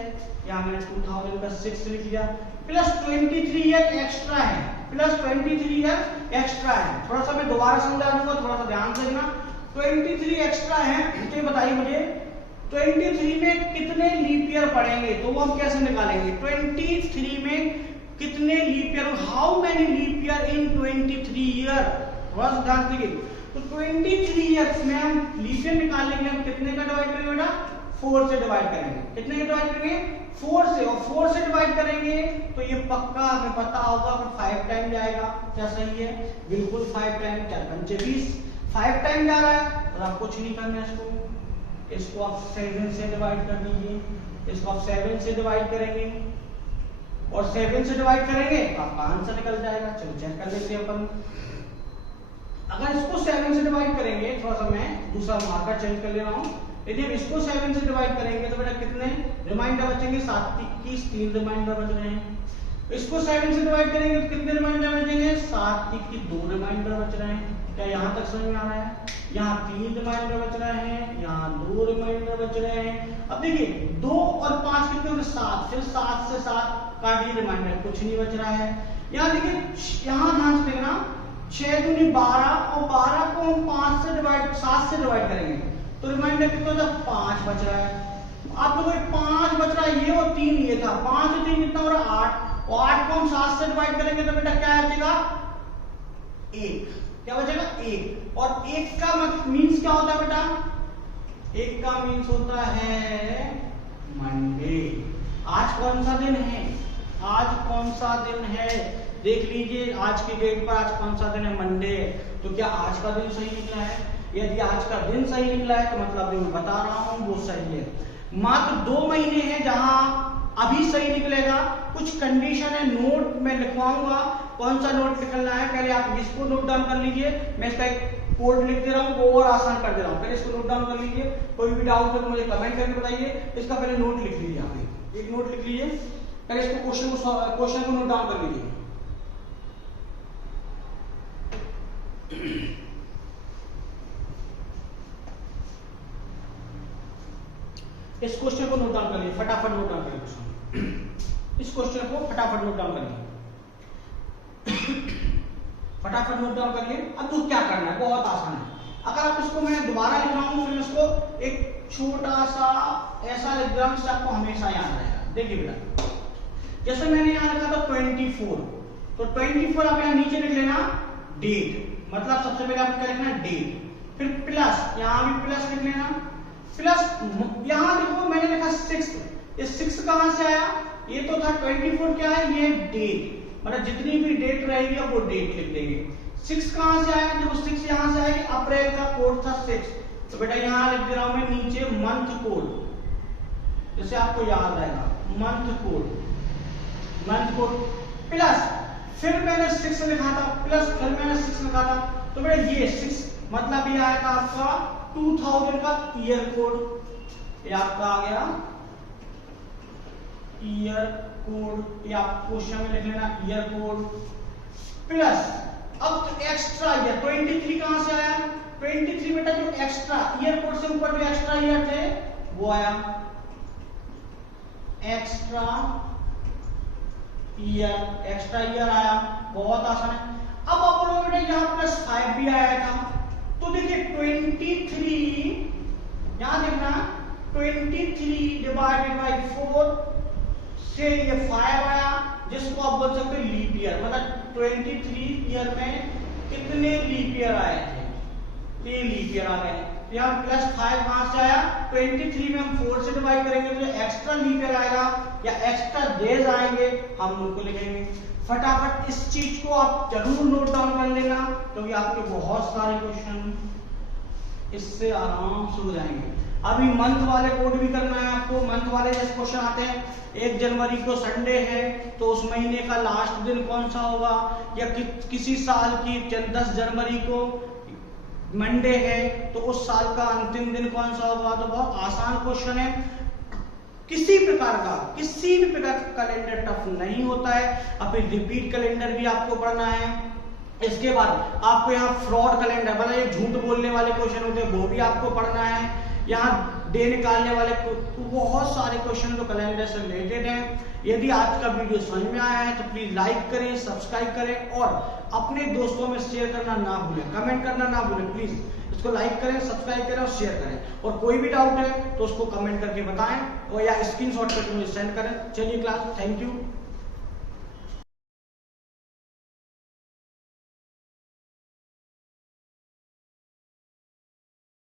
यहाँ मैंने 2000 का 6 लिख लिया प्लस 23 ईयर एक्स्ट्रा है, प्लस 23 ईयर एक्स्ट्रा है। थोड़ा सा मैं दोबारा समझा दूंगा, थोड़ा सा ध्यान से ना। 23 एक्स्ट्रा है तो ये बताइए मुझे 23 में कितने लीप ईयर पड़ेंगे, तो वो हम कैसे निकालेंगे। 23 में कितने leap year, how many leap year in 23 year, थोड़ा सा ध्यान दीजिए। तो 23 ईयर्स में हम लीप ईयर निकालने के लिए हम कितने का डिवाइड करेंगे बेटा, 4 से डिवाइड करेंगे। कितने का डिवाइड करेंगे, 4 से, और 4 से डिवाइड करेंगे तो ये पक्का हमें पता होगा कि 5 टाइम जाएगा। क्या सही है, बिल्कुल 5 टाइम, 4 पंचे 20, 5 टाइम जा रहा है। तो आप कुछ नहीं करना इसको आप 7 से डिवाइड कर दीजिए, इसको आप 7 से डिवाइड करेंगे और 7 से डिवाइड करेंगे तो आपका आंसर निकल जाएगा। चलो चेक कर लेते हैं अपन। अगर इसको 7 से डिवाइड करेंगे, थोड़ा सा मैं दूसरा मार्कर चेंज कर ले रहा हूँ। यदि हम इसको 7 से डिवाइड करेंगे तो बेटा कितने रिमाइंडर बचेंगे, 7 21 3 रिमाइंडर बच रहे हैं। इसको 7 से डिवाइड करेंगे तो कितने रिमाइंडर बचेंगे, 7 21 2 रिमाइंडर बच रहे हैं। क्या यहाँ तक समझ में आ रहा है, यहाँ 3 रिमाइंडर बच रहे हैं, यहाँ 2 रिमाइंडर बच रहे हैं। अब देखिए 2 और 5 कितने होंगे, 7, फिर 7 से 7 काटिए, रिमाइंडर कुछ नहीं बच रहा है। यहाँ देखिए, यहाँ ध्यान से देखना, 6 दूनी 12 और 12 को हम 5 से डिवाइड 7 से डिवाइड करेंगे तो रिमाइंडर कितना होता है, 5 बच रहा है। आप लोगों को 5 बच रहा है, ये और 3 ये था, 5 और 3 कितना हो रहा है, 8, और 8 को हम 7 से डिवाइड करेंगे तो बेटा क्या बचेगा, 1। क्या बचेगा, 1। और 1 का मींस क्या होता है बेटा, 1 का मींस होता है मंडे। आज कौन सा दिन है, आज कौन सा दिन है, देख लीजिए आज की डेट पर आज कौन सा दिन है, मंडे। तो क्या आज का दिन सही निकला है, यदि आज का दिन सही निकला है तो मतलब जो मैं बता रहा हूं वो सही है। मात्र 2 महीने हैं जहां अभी सही निकलेगा, कुछ कंडीशन है, नोट में लिखवाऊंगा कौन सा नोट निकलना है। पहले आप इसको नोट डाउन कर लीजिए, मैं इसका एक कोड लिख दे रहा हूँ, वो और आसान कर दे रहा हूँ। पहले इसको नोट डाउन कर लीजिए, कोई भी डाउट है तो मुझे कमेंट करके बताइए। इसका पहले नोट लिख लीजिए, आप एक नोट लिख लीजिए, पहले इसको क्वेश्चन को नोट डाउन कर लीजिए। इस क्वेश्चन को नोट डाउन कर लीजिए, फटाफट नोट डाउन करिए। इस क्वेश्चन को फटाफट नोट डाउन करिए, फटाफट नोट डाउन करिए। अब तो क्या करना है, बहुत आसान है। अगर आप इसको मैं दोबारा लिख रहा हूं फिर इसको एक छोटा सा ऐसा लिख रहा हूं जिससे आपको हमेशा याद रहेगा। देखिए बेटा, जैसे मैंने यहां लिखा था 24, तो 24 आप यहां नीचे लिख लेना डेट, मतलब सबसे पहले आपको क्या लिखना है, डेट, फिर प्लस, यहां भी प्लस लिख लेना, प्लस यहां देखो मैंने लिखा 6, ये 6 कहां से आया, ये तो था 24, क्या है ये डेट, मतलब जितनी भी डेट रहेगी अब वो डेट लिख देंगे। 6 कहां से आया, देखो 6 यहां से आएगी, अप्रैल का कोड था 6, तो बेटा यहां लिख दे रहा हूं मैं नीचे मंथ कोड, जैसे आपको याद रहेगा month code, month code plus, फिर मैंने 6 लिखा था, प्लस फिर मैंने 6 लिखा था, तो बेटा ये 6 मतलब ये आएगा आपका 2000 का ईयर कोड, ये आपका आ गया ईयर कोड, ये आप क्वेश्चन में लिख लेना ईयर कोड प्लस, अब तो एक्स्ट्रा ईयर 23 कहां से आया, 23 बेटा जो एक्स्ट्रा ईयर कोड से ऊपर जो एक्स्ट्रा ईयर थे वो आया एक्स्ट्रा ईयर, एक्स्ट्रा ईयर आया, बहुत आसान है। अब आप बोलोगे बेटा यहाँ प्लस 5 भी आया था, तो देखिए 23 यहां देखना 23 डिवाइडेड बाई 4 से ये 5 आया, जिसको आप बोल सकते हो लीप ईयर, मतलब 23 ईयर में कितने लीप ईयर आए थे, ये लीप ईयर आ गए। यहाँ +5 कहां से आया, 23 में हम 4 से डिवाइड करेंगे तो एक्स्ट्रा लीप ईयर आएगा या एक्स्ट्रा डेज आएंगे, हम उनको लिखेंगे। फटाफट इस चीज को आप जरूर नोट डाउन कर लेना, क्योंकि आपके बहुत सारे क्वेश्चन इससे आराम से हो जाएंगे। अभी मंथ वाले कोड भी करना है आपको। मंथ वाले जैसे क्वेश्चन आते हैं 1 जनवरी को संडे है तो उस महीने का लास्ट दिन कौन सा होगा, या किसी साल की 10 जनवरी को मंडे है तो उस साल का अंतिम दिन कौन सा होगा। तो बहुत आसान क्वेश्चन है, किसी भी प्रकार का कैलेंडर टफ नहीं होता है। अब रिपीट कैलेंडर भी आपको पढ़ना है। इसके बाद आपको यहाँ फ्रॉड कैलेंडर, मतलब ये झूठ बोलने वाले क्वेश्चन होते हैं, वो भी आपको पढ़ना है। यहाँ डे निकालने वाले बहुत सारे क्वेश्चन जो कैलेंडर से रिलेटेड हैं। यदि आज का वीडियो समझ में आया है तो प्लीज लाइक करें, सब्सक्राइब करें और अपने दोस्तों में शेयर करना ना भूलें, कमेंट करना ना भूलें। प्लीज इसको लाइक करें, सब्सक्राइब करें और शेयर करें। और कोई भी डाउट है तो उसको कमेंट करके बताएं और या स्क्रीनशॉट करके मुझे सेंड करें। चलिए क्लास, थैंक यू।